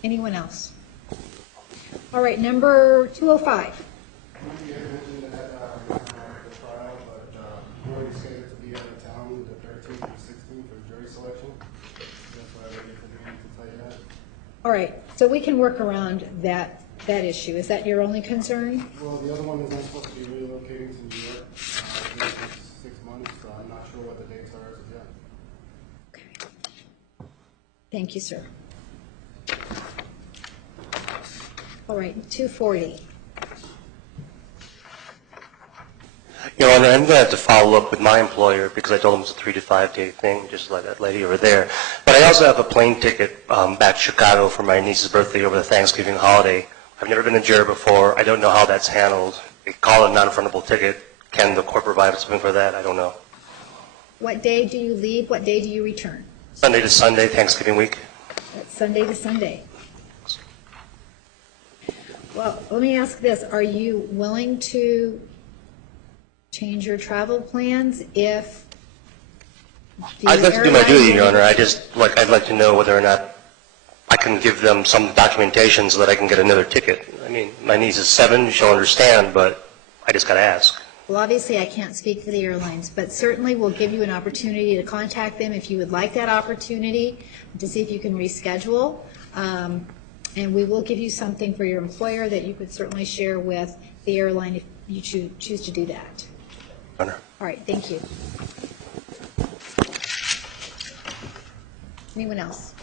Anyone else? All right, number 205. All right, so we can work around that issue. Is that your only concern? Well, the other one is I'm supposed to be relocating to New York in the next 6 months, so I'm not sure what the dates are as of yet. Thank you, sir. All right, 240. Your Honor, I'm going to have to follow up with my employer because I told him it's a 3 to 5 day thing, just like that lady over there. But I also have a plane ticket back to Chicago for my niece's birthday over the Thanksgiving holiday. I've never been a juror before. I don't know how that's handled. They call it a non-refundable ticket. Can the court provide something for that? I don't know. What day do you leave? What day do you return? Sunday to Sunday, Thanksgiving week. That's Sunday to Sunday. Well, let me ask this. Are you willing to change your travel plans if I'd like to do my duty, Your Honor. I'd like to know whether or not I can give them some documentation so that I can get another ticket. I mean, my niece is 7, she'll understand, but I just got to ask. Well, obviously, I can't speak for the airlines, but certainly we'll give you an opportunity to contact them if you would like that opportunity to see if you can reschedule. And we will give you something for your employer that you could certainly share with the airline if you choose to do that. Honor. All right, thank you. Anyone else?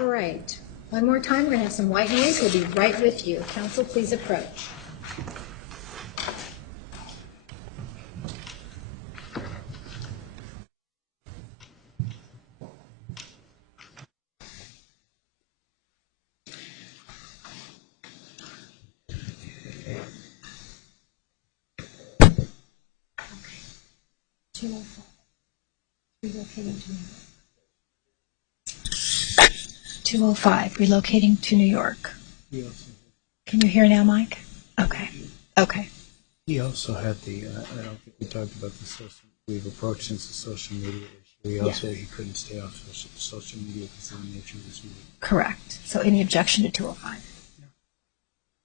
All right. One more time, we're going to have some white noise. We'll be right with you. Counsel, please approach. Relocating to New York. 205, relocating to New York. Can you hear now, Mike? Okay. Okay. He also had the, I don't think we talked about the social, we've approached since the social media issue. He couldn't stay off social media because of the nature of this meeting. Correct. So any objection to 205?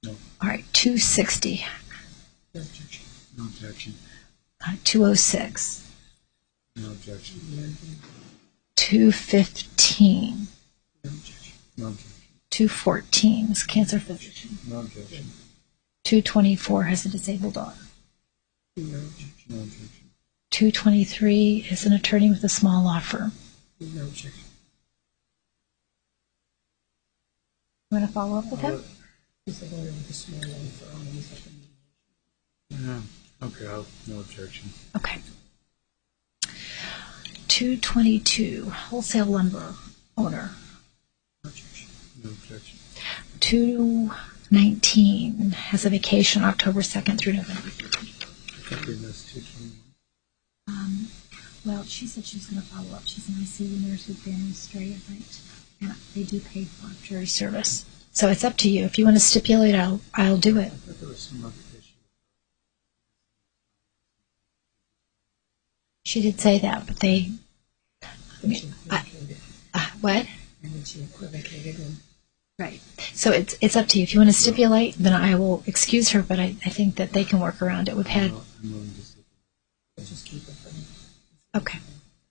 No. All right, 260. No objection. No objection. 206. No objection. 215. No objection. No objection. 214 is cancer physician. No objection. 224 has a disabled daughter. No objection. No objection. 223 is an attorney with a small law firm. No objection. You want to follow up with him? He's a lawyer with a small law firm. Okay, no objection. Okay. 222, wholesale lumber owner. No objection. No objection. 219 has a vacation October 2nd through November 15th. I think we missed 221. Well, she said she was going to follow up. She's an ICU nurse with Family Straight, right? And they do pay for jury service. So it's up to you. If you want to stipulate, I'll do it. I thought there was some other issue. She did say that, but they... what? And then she equivocated. Right. So it's up to you. If you want to stipulate, then I will excuse her, but I think that they can work around it. We've had... I'm willing to stipulate. Just keep it for me. Okay.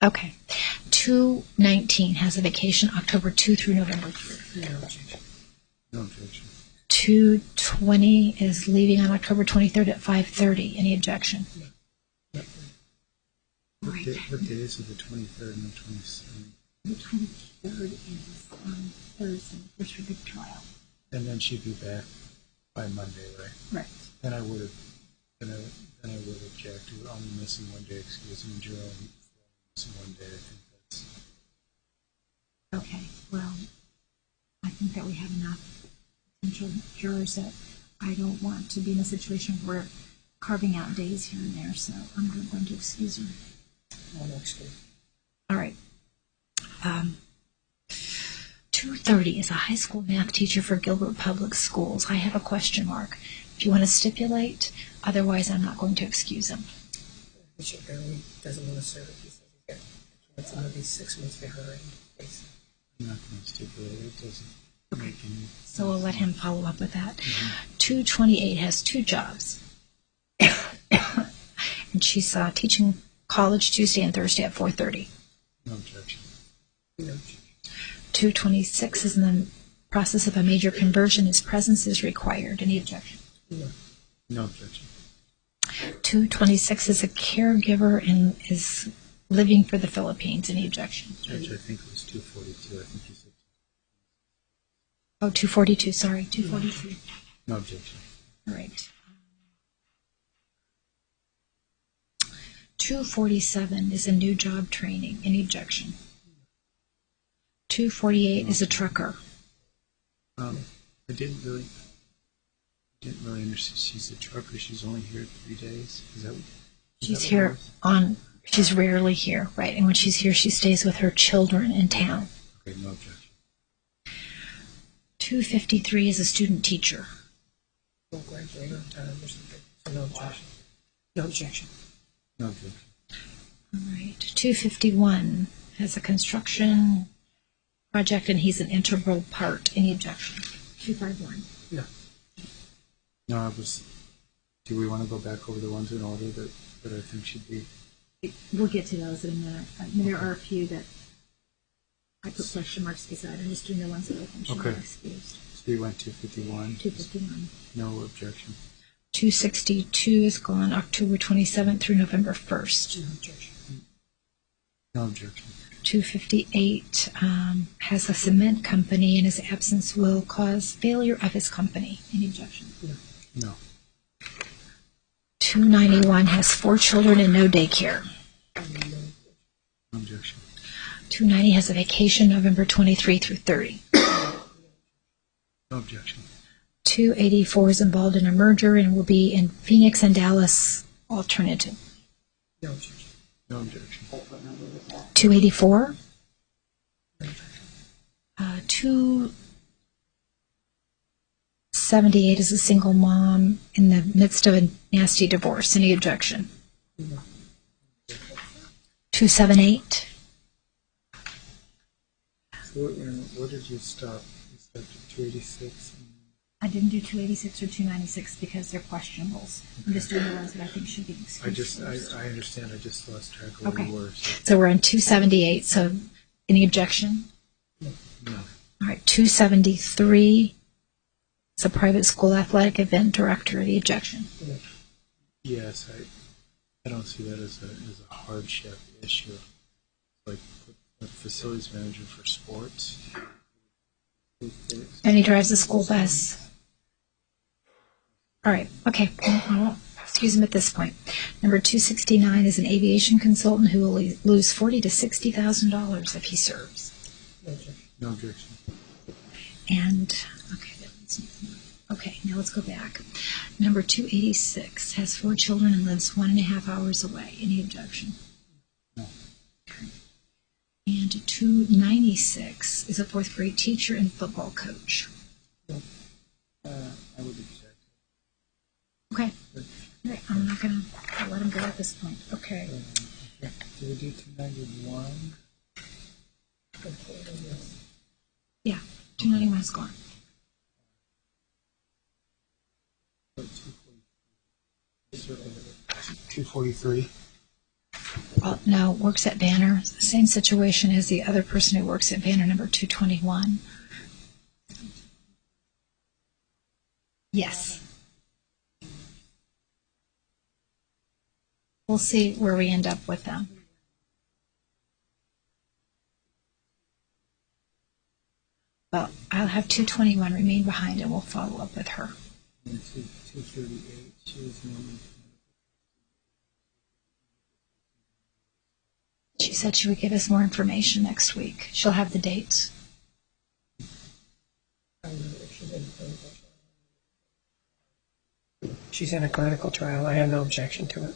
Okay. 219 has a vacation October 2 through November 3. No objection. No objection. 220 is leaving on October 23rd at 5:30. Any objection? No. What day is it, the 23rd and the 27th? The 23rd is on Thursday, first for big trial. And then she'd be back by Monday, right? Right. Then I would object to only missing one day, excuse me, Juror, missing one day. I think that's... Okay, well, I think that we have enough potential jurors that I don't want to be in a situation where we're carving out days here and there, so I'm going to excuse her. Oh, next week. All right. 2:30 is a high school math teacher for Gilbert Public Schools. I have a question mark. If you want to stipulate, otherwise I'm not going to excuse him. Bishop Barry doesn't want to serve. He says he's got it's going to be 6 months behind. I'm not going to stipulate it. It doesn't make any. So we'll let him follow up with that. 228 has 2 jobs. And she's teaching college Tuesday and Thursday at 4:30. No objection. 226 is in the process of a major conversion. His presence is required. Any objection? No objection. 226 is a caregiver and is living for the Philippines. Any objection? Judge, I think it was 242. I think you said. Oh, 242. Sorry, 242. No objection. All right. 247 is a new job training. Any objection? 248 is a trucker. I didn't really understand. She's a trucker. She's only here 3 days. Is that? She's here on. She's rarely here, right? And when she's here, she stays with her children in town. Okay, no objection. 253 is a student teacher. Don't graduate on time or something. So no objection. No objection. No objection. All right. 251 has a construction project, and he's an integral part. Any objection? 251. Yeah. No, I was. Do we want to go back over the ones in order that I think should be? We'll get to those in a minute. There are a few that I put question marks beside. I'm just doing the ones that I think should be excused. So we went 251. 251. No objection. 262 is gone October 27th through November 1st. No objection. No objection. 258 has a cement company, and his absence will cause failure of his company. Any objection? No. 291 has 4 children and no daycare. No objection. 290 has a vacation November 23 through 30. No objection. 284 is involved in a merger and will be in Phoenix and Dallas alternative. No objection. No objection. 284. 278 is a single mom in the midst of a nasty divorce. Any objection? 278. So what did you stop? You stopped at 286? I didn't do 286 or 296 because they're questionables. I'm just doing the ones that I think should be excused. I understand. I just lost track of what you were. So we're on 278. So any objection? No. All right. 273. It's a private school athletic event director. The objection? Yes, I don't see that as a hardship issue. Like a facilities manager for sports. And he drives a school bus. All right. Okay. I won't excuse him at this point. Number 269 is an aviation consultant who will lose $40,000 to $60,000 if he serves. No objection. And okay, now let's go back. Number 286 has 4 children and lives 1.5 hours away. Any objection? No. Okay. And 296 is a 4th grade teacher and football coach. I would object. Okay. All right. I'm not going to let him go at this point. Okay. Do we do 291? Yeah. 291 is gone. 243. No, works at Banner. Same situation as the other person who works at Banner, number 221. Yes. We'll see where we end up with them. Well, I'll have 221 remain behind and we'll follow up with her. 238. She was normally. She said she would give us more information next week. She'll have the dates. She's in a clinical trial. I have no objection to it.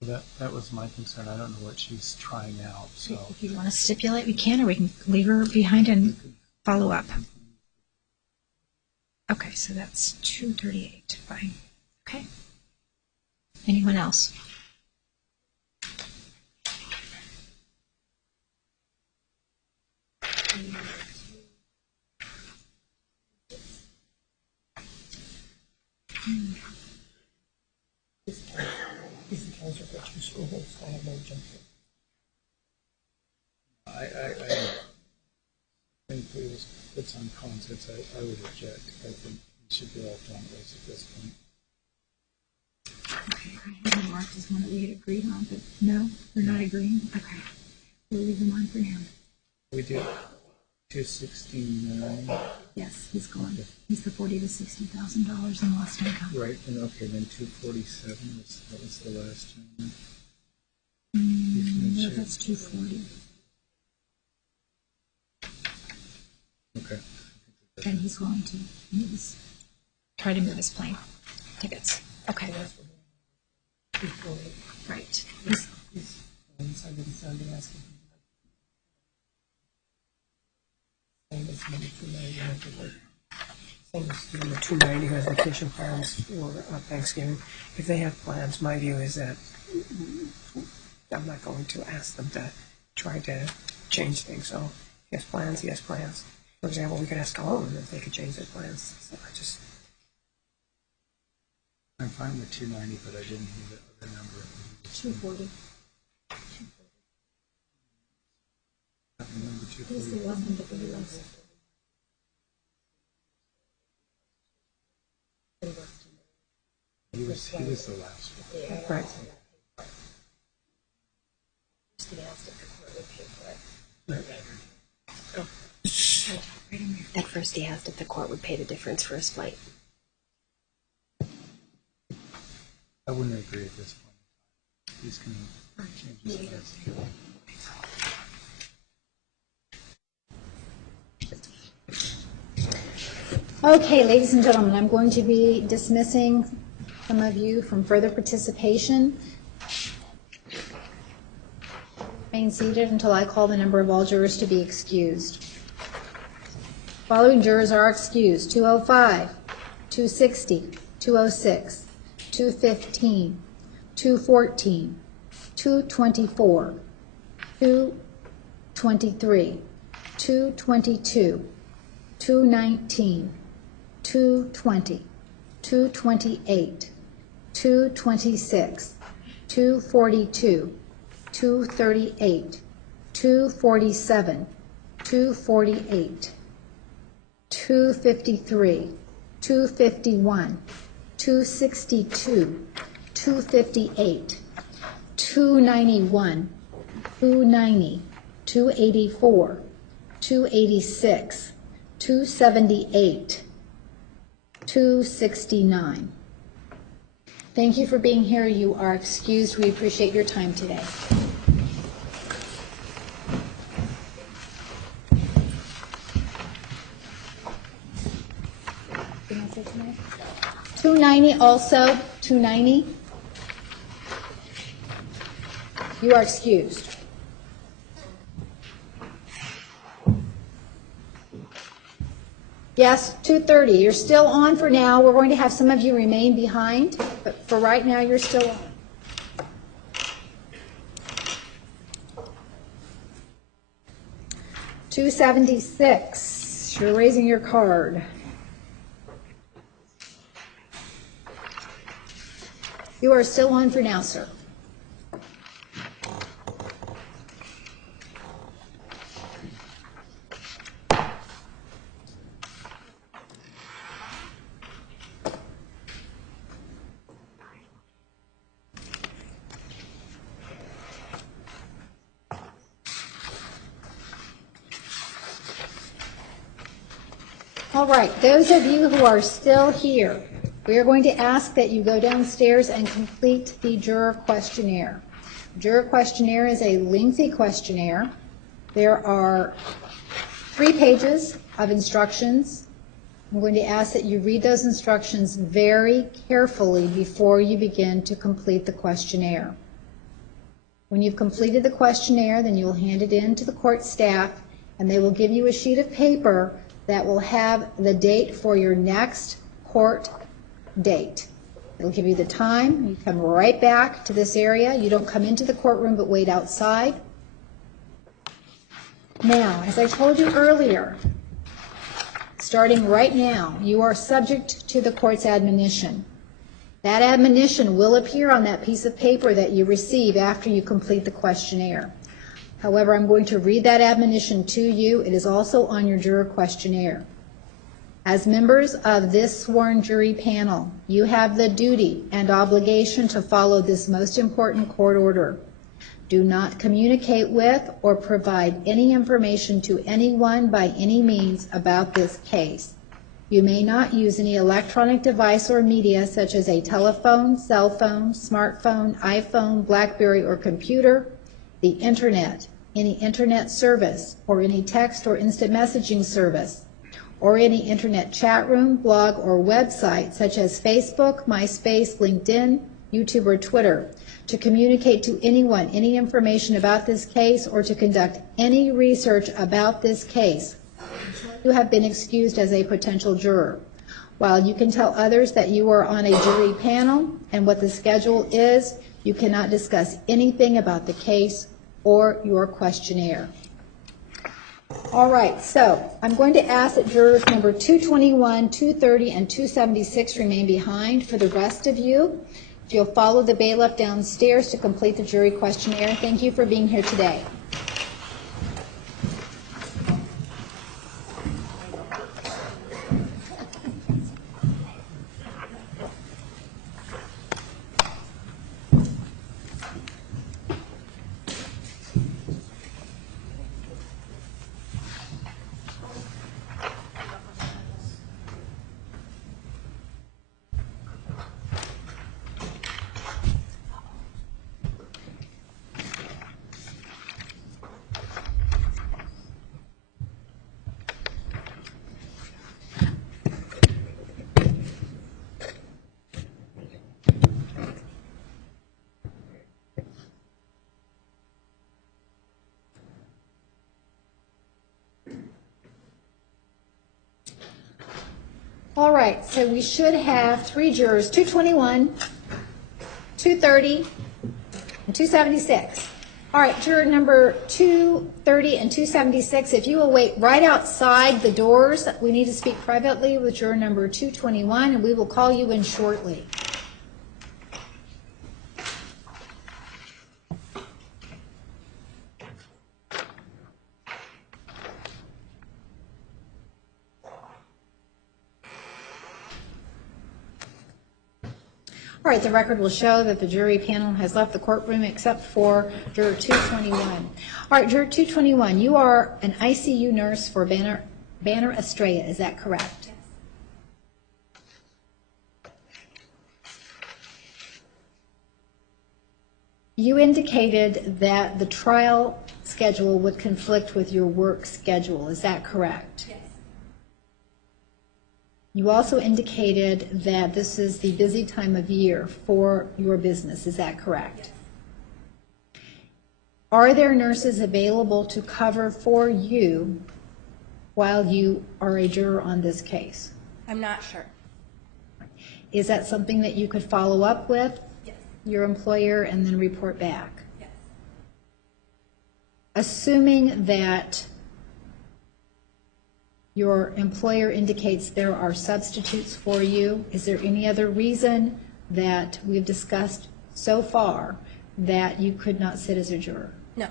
That was my concern. I don't know what she's trying out, so. If you want to stipulate, we can, or we can leave her behind and follow up. Okay, so that's 2:38. Fine. Okay. Anyone else? These accounts are for two schools, I have no objection. I think if it was puts on concepts, I would object. I think it should be left on those at this point. Okay, I have marked as one that we had agreed on, but no, we're not agreeing. Okay, we'll leave them on for now. We do 269. Yes, he's gone. He's the $40,000 to $60,000 in lost income. Right, and okay, then 247 that was the last one. No, that's 240. Okay. And he's going to try to move his plane tickets. Okay. Right. Same as number 290, same as number 290 who has vacation plans for Thanksgiving. If they have plans, my view is that I'm not going to ask them to try to change things. So he has plans, he has plans. For example, we could ask Colin if they could change their plans. So I'm fine with 290, but I didn't hear the other number. 240. Number 240. He's the one that we lost. He was the last one. Yeah. Right. At first, he asked if the court would pay the difference for his flight. I wouldn't agree at this point. He's going to change his plans. Okay, ladies and gentlemen, I'm going to be dismissing some of you from further participation. Remain seated until I call the number of all jurors to be excused. Following jurors are excused: 205, 260, 206, 215, 214, 224, 223, 222, 219, 220, 228, 226, 242, 238, 247, 248, 253, 251, 262, 258, 291, 290, 284, 286, 278, 269. Thank you for being here. You are excused. We appreciate your time today. Did I say tonight? 290 also, 290. You are excused. Yes, 2:30. You're still on for now. We're going to have some of you remain behind, but for right now, you're still on. $276. You're raising your card. You are still on for now, sir. All right, those of you who are still here, we are going to ask that you go downstairs and complete the juror questionnaire. Juror questionnaire is a lengthy questionnaire. There are 3 pages of instructions. I'm going to ask that you read those instructions very carefully before you begin to complete the questionnaire. When you've completed the questionnaire, then you'll hand it in to the court staff, and they will give you a sheet of paper that will have the date for your next court date. It'll give you the time. You come right back to this area. You don't come into the courtroom but wait outside. Now, as I told you earlier, starting right now, you are subject to the court's admonition. That admonition will appear on that piece of paper that you receive after you complete the questionnaire. However, I'm going to read that admonition to you. It is also on your juror questionnaire. As members of this sworn jury panel, you have the duty and obligation to follow this most important court order. Do not communicate with or provide any information to anyone by any means about this case. You may not use any electronic device or media such as a telephone, cell phone, smartphone, iPhone, BlackBerry, or computer, the internet, any internet service, or any text or instant messaging service, or any internet chat room, blog, or website such as Facebook, MySpace, LinkedIn, YouTube, or Twitter, to communicate to anyone any information about this case or to conduct any research about this case. You have been excused as a potential juror. While you can tell others that you are on a jury panel and what the schedule is, you cannot discuss anything about the case or your questionnaire. All right, so I'm going to ask that jurors number 221, 230, and 276 remain behind. For the rest of you, if you'll follow the bailiff downstairs to complete the jury questionnaire. Thank you for being here today. All right, so we should have 3 jurors, 221, 230, and 276. All right, juror number 230 and 276, if you will wait right outside the doors, we need to speak privately with juror number 221, and we will call you in shortly. All right, the record will show that the jury panel has left the courtroom except for juror 221. All right, juror 221, you are an ICU nurse for Banner Estrella, is that correct? Yes. You indicated that the trial schedule would conflict with your work schedule, is that correct? Yes. You also indicated that this is the busy time of year for your business. Is that correct? Yes. Are there nurses available to cover for you while you are a juror on this case? I'm not sure. Is that something that you could follow up with Yes. your employer and then report back? Yes. Assuming that your employer indicates there are substitutes for you, is there any other reason that we've discussed so far that you could not sit as a juror? No.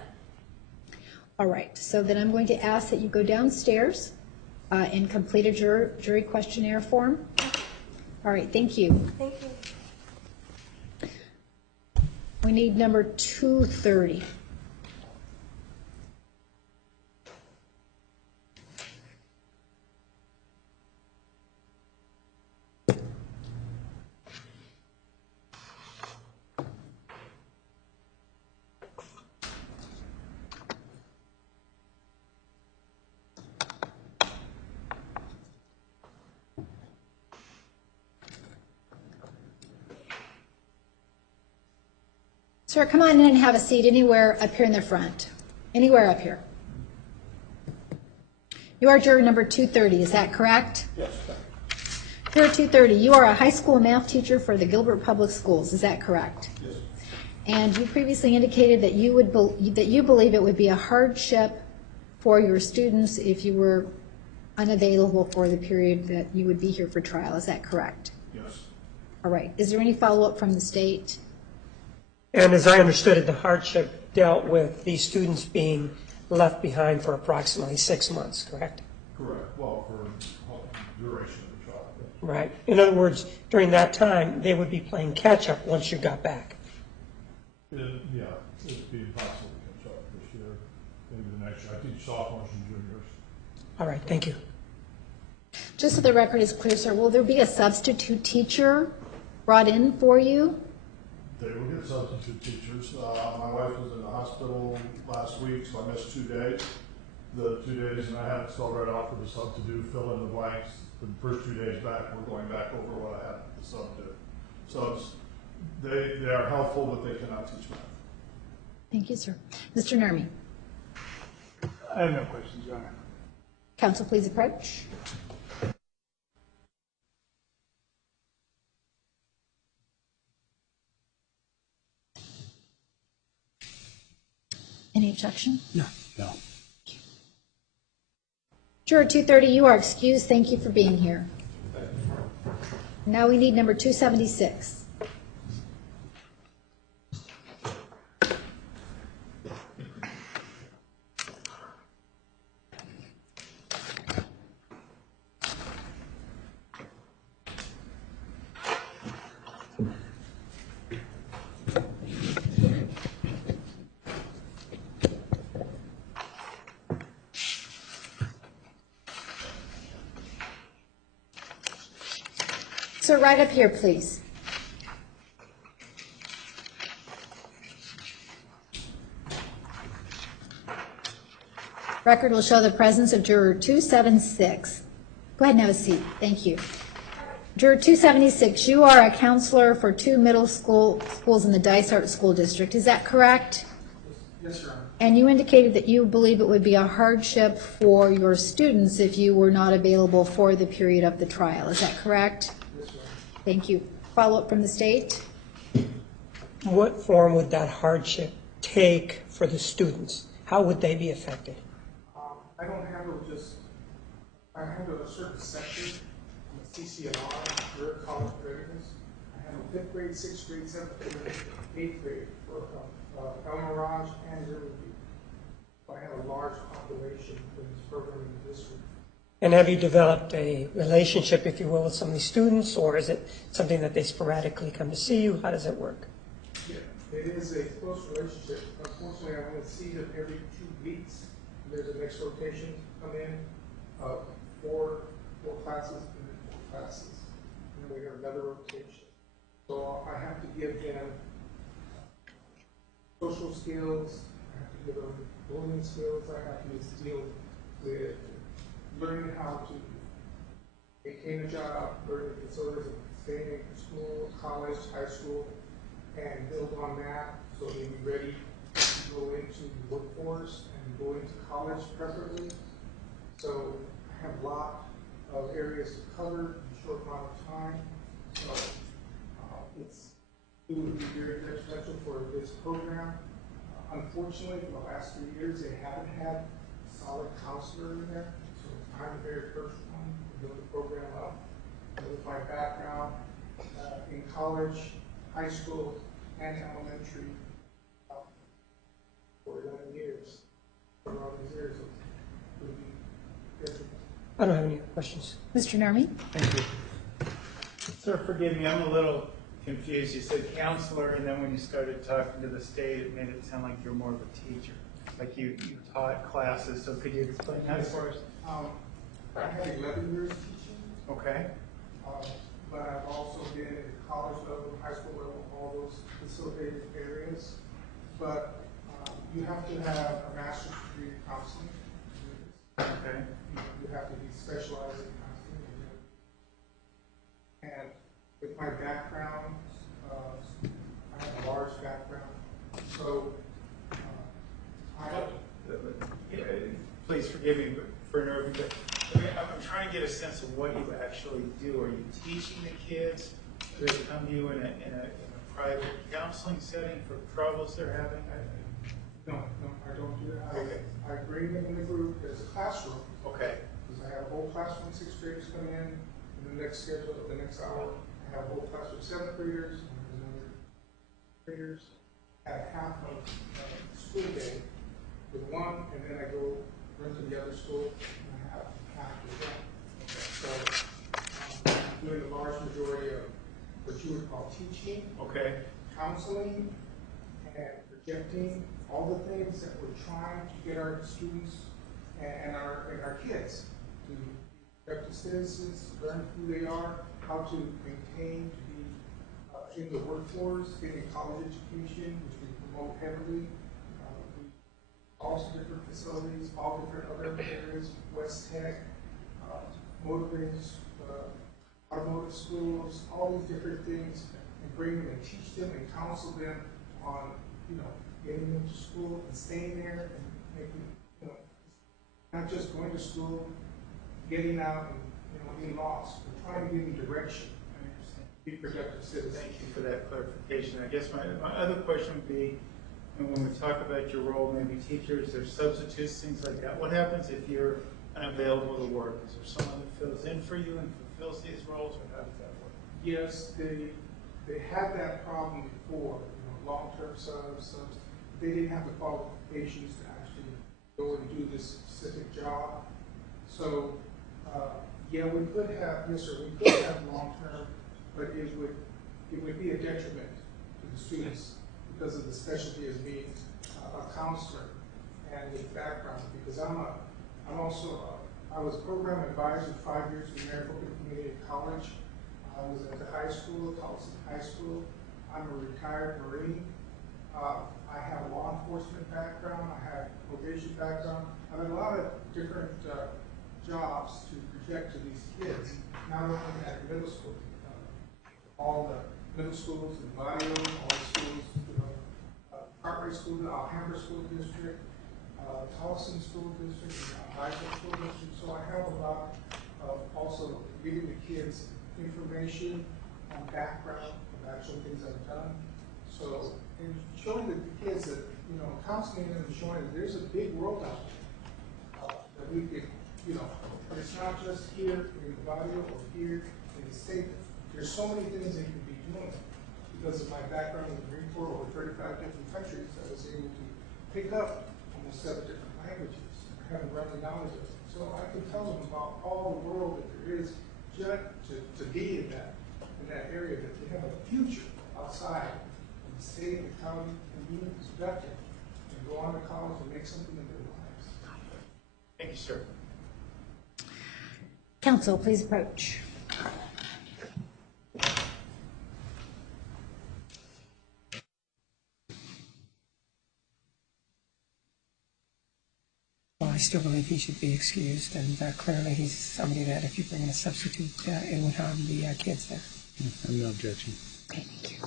All right, so then I'm going to ask that you go downstairs and complete a jury questionnaire form. All right, thank you. Thank you. We need number 230. Sir, come on in and have a seat anywhere up here in the front. Anywhere up here. You are juror number 230, is that correct? Yes. Juror 230, you are a high school math teacher for the Gilbert Public Schools, is that correct? Yes. And you previously indicated that you believe it would be a hardship for your students if you were unavailable for the period that you would be here for trial, is that correct? Yes. All right. Is there any follow-up from the state? And as I understood it, the hardship dealt with these students being left behind for approximately 6 months, correct? Correct. Well, for duration of the trial. Right. In other words, during that time, they would be playing catch-up once you got back. Yeah, it'd be impossible to catch up this year, maybe the next year. I teach sophomores and juniors. All right, thank you. Just so the record is clear, sir, will there be a substitute teacher brought in for you? They will get substitute teachers. My wife was in the hospital last week, so I missed 2 days. The 2 days, and I had to start right off with the sub to do, fill in the blanks. The first 2 days back, we're going back over what I had the sub do. Subs, they are helpful, but they cannot teach math. Thank you, sir. Mr. Nermi. I have no questions, Your Honor. Counsel, please approach. Any objection? No. No. Juror 230, you are excused. Thank you for being here. Now we need number 276. Sir, right up here, please. Record will show the presence of juror 276. Go ahead and have a seat. Thank you. Juror 276, you are a counselor for 2 middle schools in the Dysart School District. Is that correct? Yes, Your Honor. And you indicated that you believe it would be a hardship for your students if you were not available for the period of the trial. Is that correct? Yes, Your Honor. Thank you. Follow-up from the state? What form would that hardship take for the students? How would they be affected? I don't handle I handle a certain sector. I'm a CCNR, Juror College Readiness. I handle 5th grade, 6th grade, 7th grade, 8th grade for El Mirage and Riverview. So I have a large population for this program in the district. And have you developed a relationship, if you will, with some of these students, or is it something that they sporadically come to see you? How does it work? Yeah, it is a close relationship. Unfortunately, I only see them every 2 weeks. There's a next rotation come in, 4 classes and then 4 classes. And then we have another rotation. So I have to give them social skills, I have to give them bullying skills, I have to deal with learning how to maintain a job, learning the facilities of staying in school, college, high school, and build on that so they'll be ready to go into the workforce and go into college preferably. So I have a lot of areas to cover in a short amount of time. So it would be very detrimental for this program. Unfortunately, for the last 3 years, they haven't had a solid counselor in there. So I'm the very first one to build the program up. With my background in college, high school, and elementary for 11 years. For all these years, it would be difficult. I don't have any questions. Mr. Nermi? Thank you. Sir, forgive me, I'm a little confused. You said counselor, and then when you started talking to the state, it made it sound like you're more of a teacher, like you taught classes. So could you explain that for us? I had 11 years teaching. Okay. But I've also been at college level, high school level, all those facilitated areas. But you have to have a master's degree in counseling. Okay. You have to be specialized in counseling. And with my background, I have a large background So, Please forgive me for interrupting, but I mean, I'm trying to get a sense of what you actually do. Are you teaching the kids? Do they come to you in a private counseling setting for troubles they're having? No, I don't do that. I bring them in the group. There's a classroom. Okay. Because I have a whole classroom, 6th graders coming in the next schedule, the next hour. I have a whole classroom, 7th graders, and another graders. I have half of school day with one, and then I go run to the other school, and I have half with them. Okay. So I'm doing the large majority of what you would call teaching, counseling, and projecting all the things that we're trying to get our students and our kids to be productive citizens, learn who they are, how to maintain, to be in the workforce, getting college education, which we promote heavily. Also different facilities, all different other areas, West Tech, motorist, automotive schools, all these different things, and bring them and teach them and counsel them on, getting them to school and staying there and making, not just going to school, getting out and, being lost. We're trying to give them direction. I understand. Be productive citizens. Thank you for that clarification. I guess my other question would be, when we talk about your role, maybe teachers, there's substitutes, things like that. What happens if you're unavailable to work? Is there someone that fills in for you and fulfills these roles, or how does that work? Yes, they had that problem before, long-term subs. They didn't have the qualifications to actually go and do this specific job. So, we could have, yes sir, we could have long-term, but it would be a detriment to the students because of the specialty as being a counselor and the background. Because I was a program advisor 5 years in Maricopa Community College. I was at the high school, Tulsa High School. I'm a retired Marine. I have a law enforcement background. I have probation background. I have a lot of different jobs to project to these kids, not only at middle school. All the middle schools in Barrio, all the schools, Cartwright School, Alhambra School District, Towson School District, and High School District. So I have a lot of also giving the kids information on background of actual things I've done. So, and showing the kids that, counseling them and showing that there's a big world out there that we can, but it's not just here in the Barrio or here in the state. There's so many things they can be doing. Because of my background in the Marine Corps, over 35 different countries, I was able to pick up almost 7 different languages. I have a running knowledge of them. So I can tell them about all the world that there is just to be in that area, that they have a future outside of the state and the county and being productive and go on to college and make something in their lives. Thank you, sir. Council, please approach. Well, I still believe he should be excused, and clearly he's somebody that if you bring in a substitute, it would harm the kids there. I'm no objection. Okay, thank you.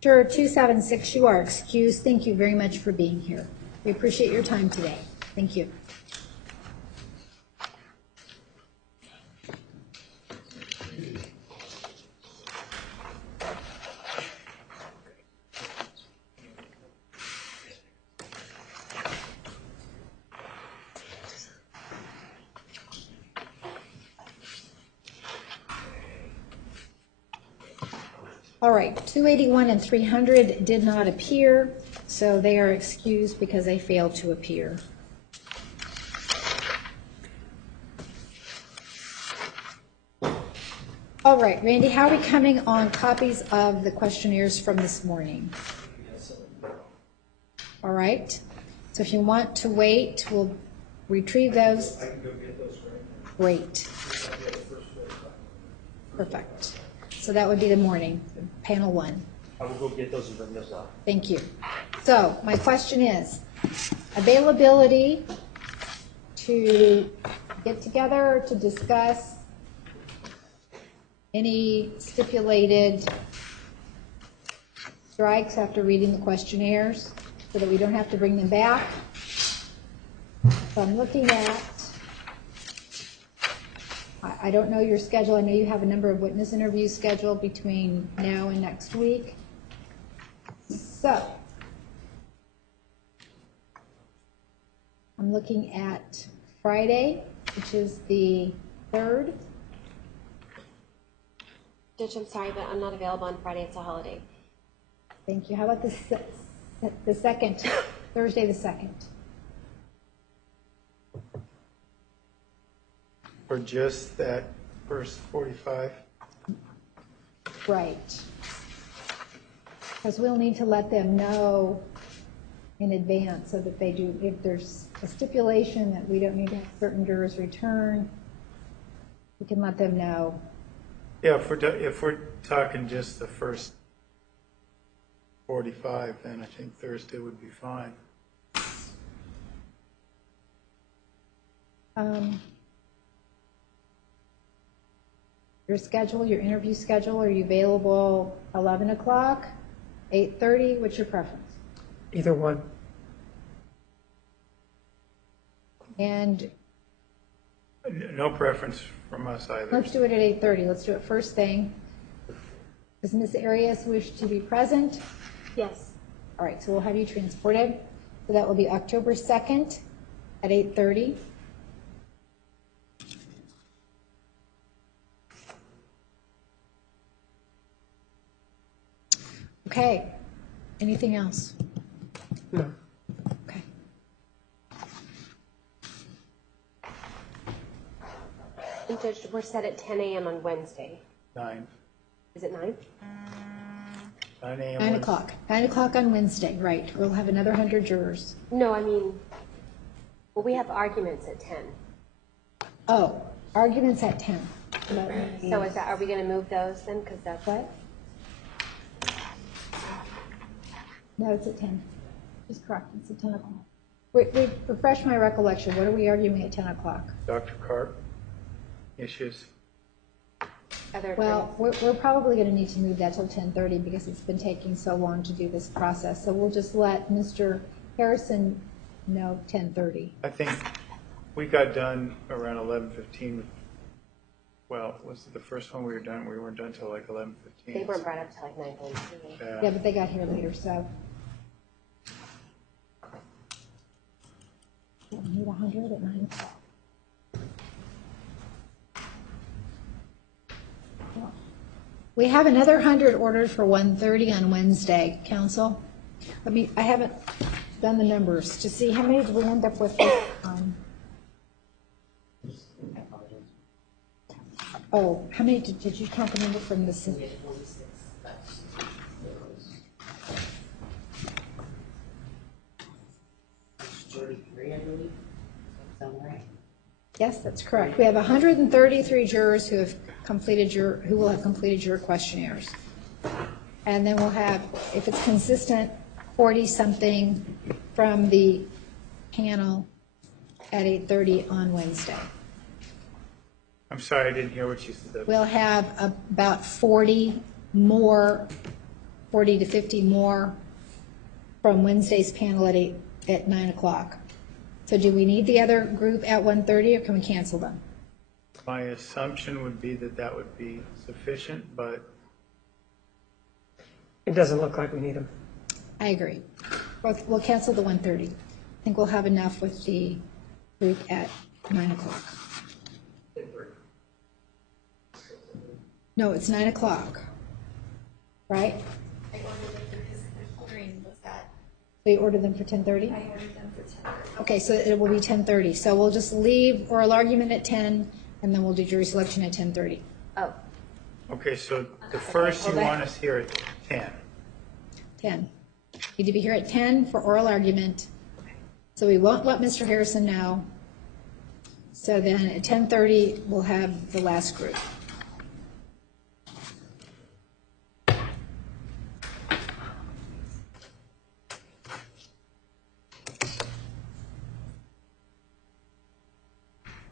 Juror 276, you are excused. Thank you very much for being here. We appreciate your time today. Thank you. All right, 281 and 300 did not appear, so they are excused because they failed to appear. All right, Randy, how are we coming on copies of the questionnaires from this morning? All right, so if you want to wait, we'll retrieve those. I can go get those right now. Great. Perfect. So that would be the morning, panel 1. I will go get those and bring those up. Thank you. So my question is, availability to get together to discuss Any stipulated strikes after reading the questionnaires so that we don't have to bring them back? So I'm looking at, I don't know your schedule. I know you have a number of witness interviews scheduled between now and next week. So I'm looking at Friday, which is the 3rd. Judge, I'm sorry, but I'm not available on Friday. It's a holiday. Thank you. How about the 2nd, Thursday the 2nd? For just that first 45? Right. Because we'll need to let them know in advance so that they do, if there's a stipulation that we don't need to have certain jurors return, we can let them know. Yeah, if we're talking just the first 45, then I think Thursday would be fine. Your schedule, your interview schedule, are you available 11 o'clock, 8:30? What's your preference? Either one. And No preference from us either. let's do it at 8:30. Let's do it first thing. Does Ms. Arias wish to be present? Yes. All right, so we'll have you transported. So that will be October 2nd at 8:30. Okay. Anything else? No. Okay. And Judge, we're set at 10 a.m. on Wednesday. 9. Is it 9? 9 a.m. 9 o'clock. 9 o'clock on Wednesday, right. We'll have another 100 jurors. No, I mean, well, we have arguments at 10. Oh, arguments at 10. So is that, are we going to move those then? Because that's what? No, it's at 10. Just correct, it's at 10 o'clock. Wait, refresh my recollection. What are we arguing at 10 o'clock? Dr. Carp, issues. Well, we're probably going to need to move that till 10:30 because it's been taking so long to do this process. So we'll just let Mr. Harrison know 10:30. I think we got done around 11:15. Well, was it the first one we were done? We weren't done till like 11:15. They weren't brought up till like 9:30. Yeah, but they got here later, so. We'll need 100 at 9 o'clock. We have another 100 ordered for 1:30 on Wednesday, Council. I haven't done the numbers to see how many did we end up with this time. Oh, how many did you count the number from the city? Yes, that's correct. We have 133 jurors who will have completed juror questionnaires. And then we'll have, if it's consistent, 40-something from the panel at 8:30 on Wednesday. I'm sorry, I didn't hear what you said. We'll have about 40 to 50 more from Wednesday's panel at 9 o'clock. So do we need the other group at 1:30 or can we cancel them? My assumption would be that that would be sufficient, but It doesn't look like we need them. I agree. We'll cancel the 1:30. I think we'll have enough with the group at 9 o'clock. No, it's 9 o'clock, right? I ordered them because Green was that. So you ordered them for 10:30? I ordered them for 10:30. Okay, so it will be 10:30. So we'll just leave oral argument at 10, and then we'll do jury selection at 10:30. Oh. okay, so the first you want us here at 10. 10. Need to be here at 10 for oral argument. So we won't let Mr. Harrison know. So then at 10:30, we'll have the last group.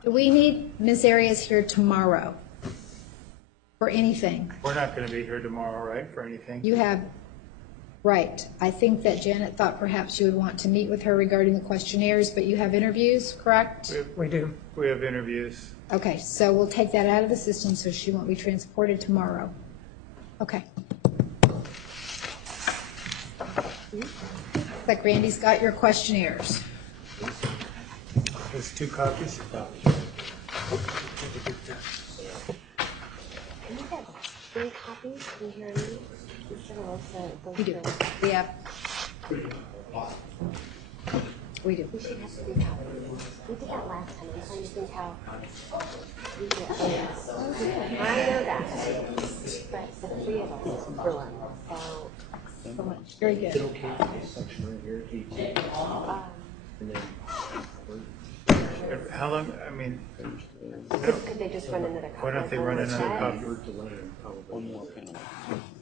Do we need Ms. Arias here tomorrow? for anything. We're not going to be here tomorrow, right, for anything? You have, right. I think that Janet thought perhaps you would want to meet with her regarding the questionnaires, but you have interviews, correct? We do. We have interviews. Okay, so we'll take that out of the system so she won't be transported tomorrow. Okay. Looks like Randy's got your questionnaires. There's 2 copies. Can we get 3 copies from here and there? Instead of also We do. We have. We do. We should have 3 copies. We did that last time. I'm trying to think how we did it. I know that. But the 3 of us for one. So much. Very good. Is it okay for this section right here, 18? And then How long, I mean, could they just run another copy? why don't they run another copy? one more panel.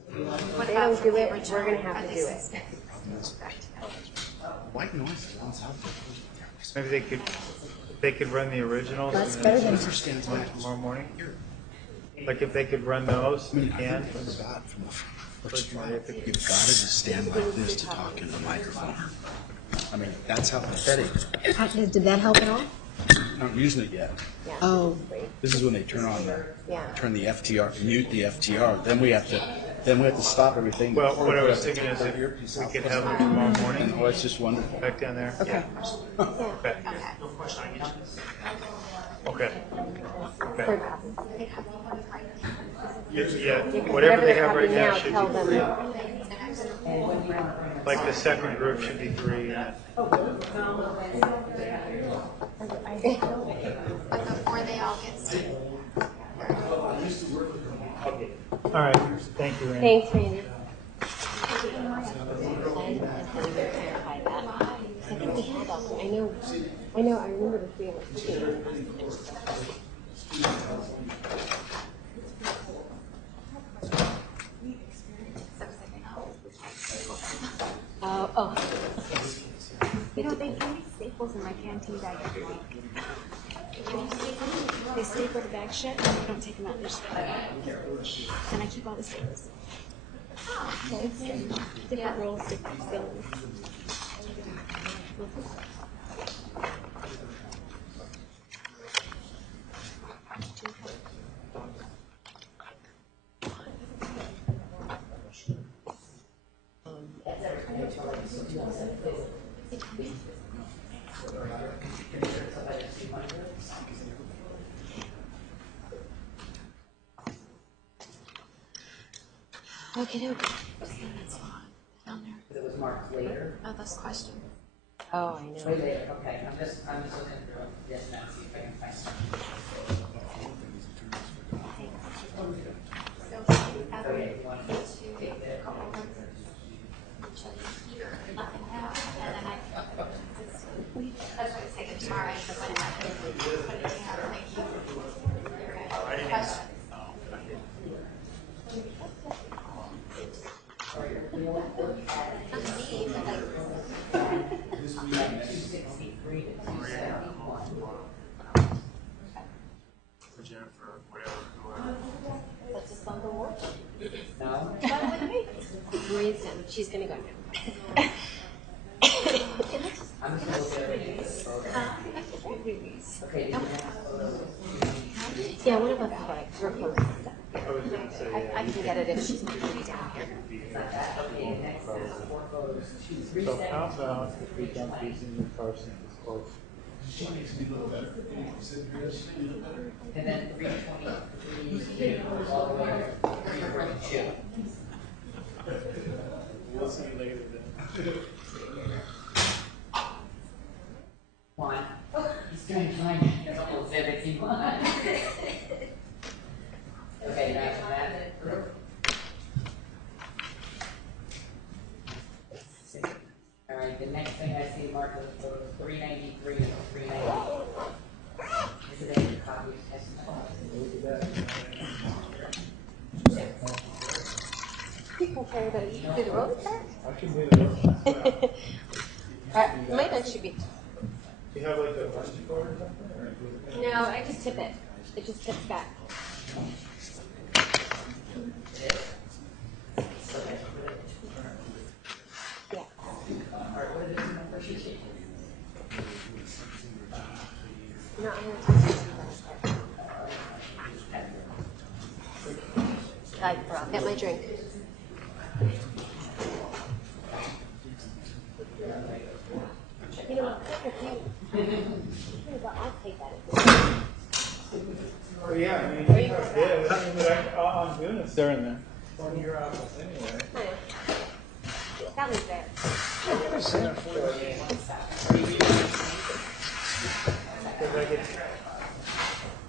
They don't do it, we're going to have to do it. White noise sounds out there. Maybe they could run the originals. That's and better then than one tomorrow morning. Like if they could run those, you can. Forgot from the first try. You've got to just stand like this to talk in the microphone. I mean, that's how pathetic. Did that help at all? Not using it yet. Oh. This is when they turn the FTR, mute the FTR. Then we have to stop everything. Well, what I was thinking is if we could have them tomorrow morning. Oh, it's just wonderful. Back down there. Okay. Okay. Okay. Okay. Yeah, whatever they have right now should be 3. Like the second group should be 3. But before they all get started. All right, thank you, Randy. Thanks, Randy. I know, I remember the 3 of us too. Oh. You know, they gave me staples in my canteen bag every week. They staple the bag shut and they don't take them out. They just and I keep all the staples. Different rolls, different fillings. Okay, It was marked later. Oh, those questions. Oh, I know. Way later. Okay, I'm just looking through it. Yes, now see if I can find something. Okay, you want to take the couple of ones and let them know, and then that's what I say tomorrow. So when I put it together, thank you. Questions. For Jennifer, whatever. Let's just go watch. No. Come with me. Maria's done. She's going to go now. I'm just going to look at everything. Okay. Yeah, one of us is like, we're close to stuff. I can get it if she's not going to be down here. So how about if we dump these in the car since it's close? And then 323 all the way to 342. We'll see later then. One. He's going to find it. It's almost 71. Okay, now that group. All right, the next thing I see marked was 393 and 394. Is it a copy of You can carry those through the road there? I can do it. Might actually be. Do you have like a lunch board or something? No, I just tip it. It just tips back. Get my drink. You know, I'll take that. Oh, yeah, I mean, I did. I mean, but I'm doing it during the 1-year office anyway. That was there.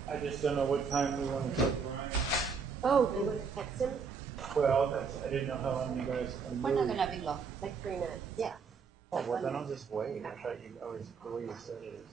I just don't know what time we want to take Brian. Oh, you want to text him? Well, I didn't know how long you guys can We're not move. gonna be long. Like 3 minutes. Yeah. Oh, well, then I'll just wait. I thought you always, the way you said it is.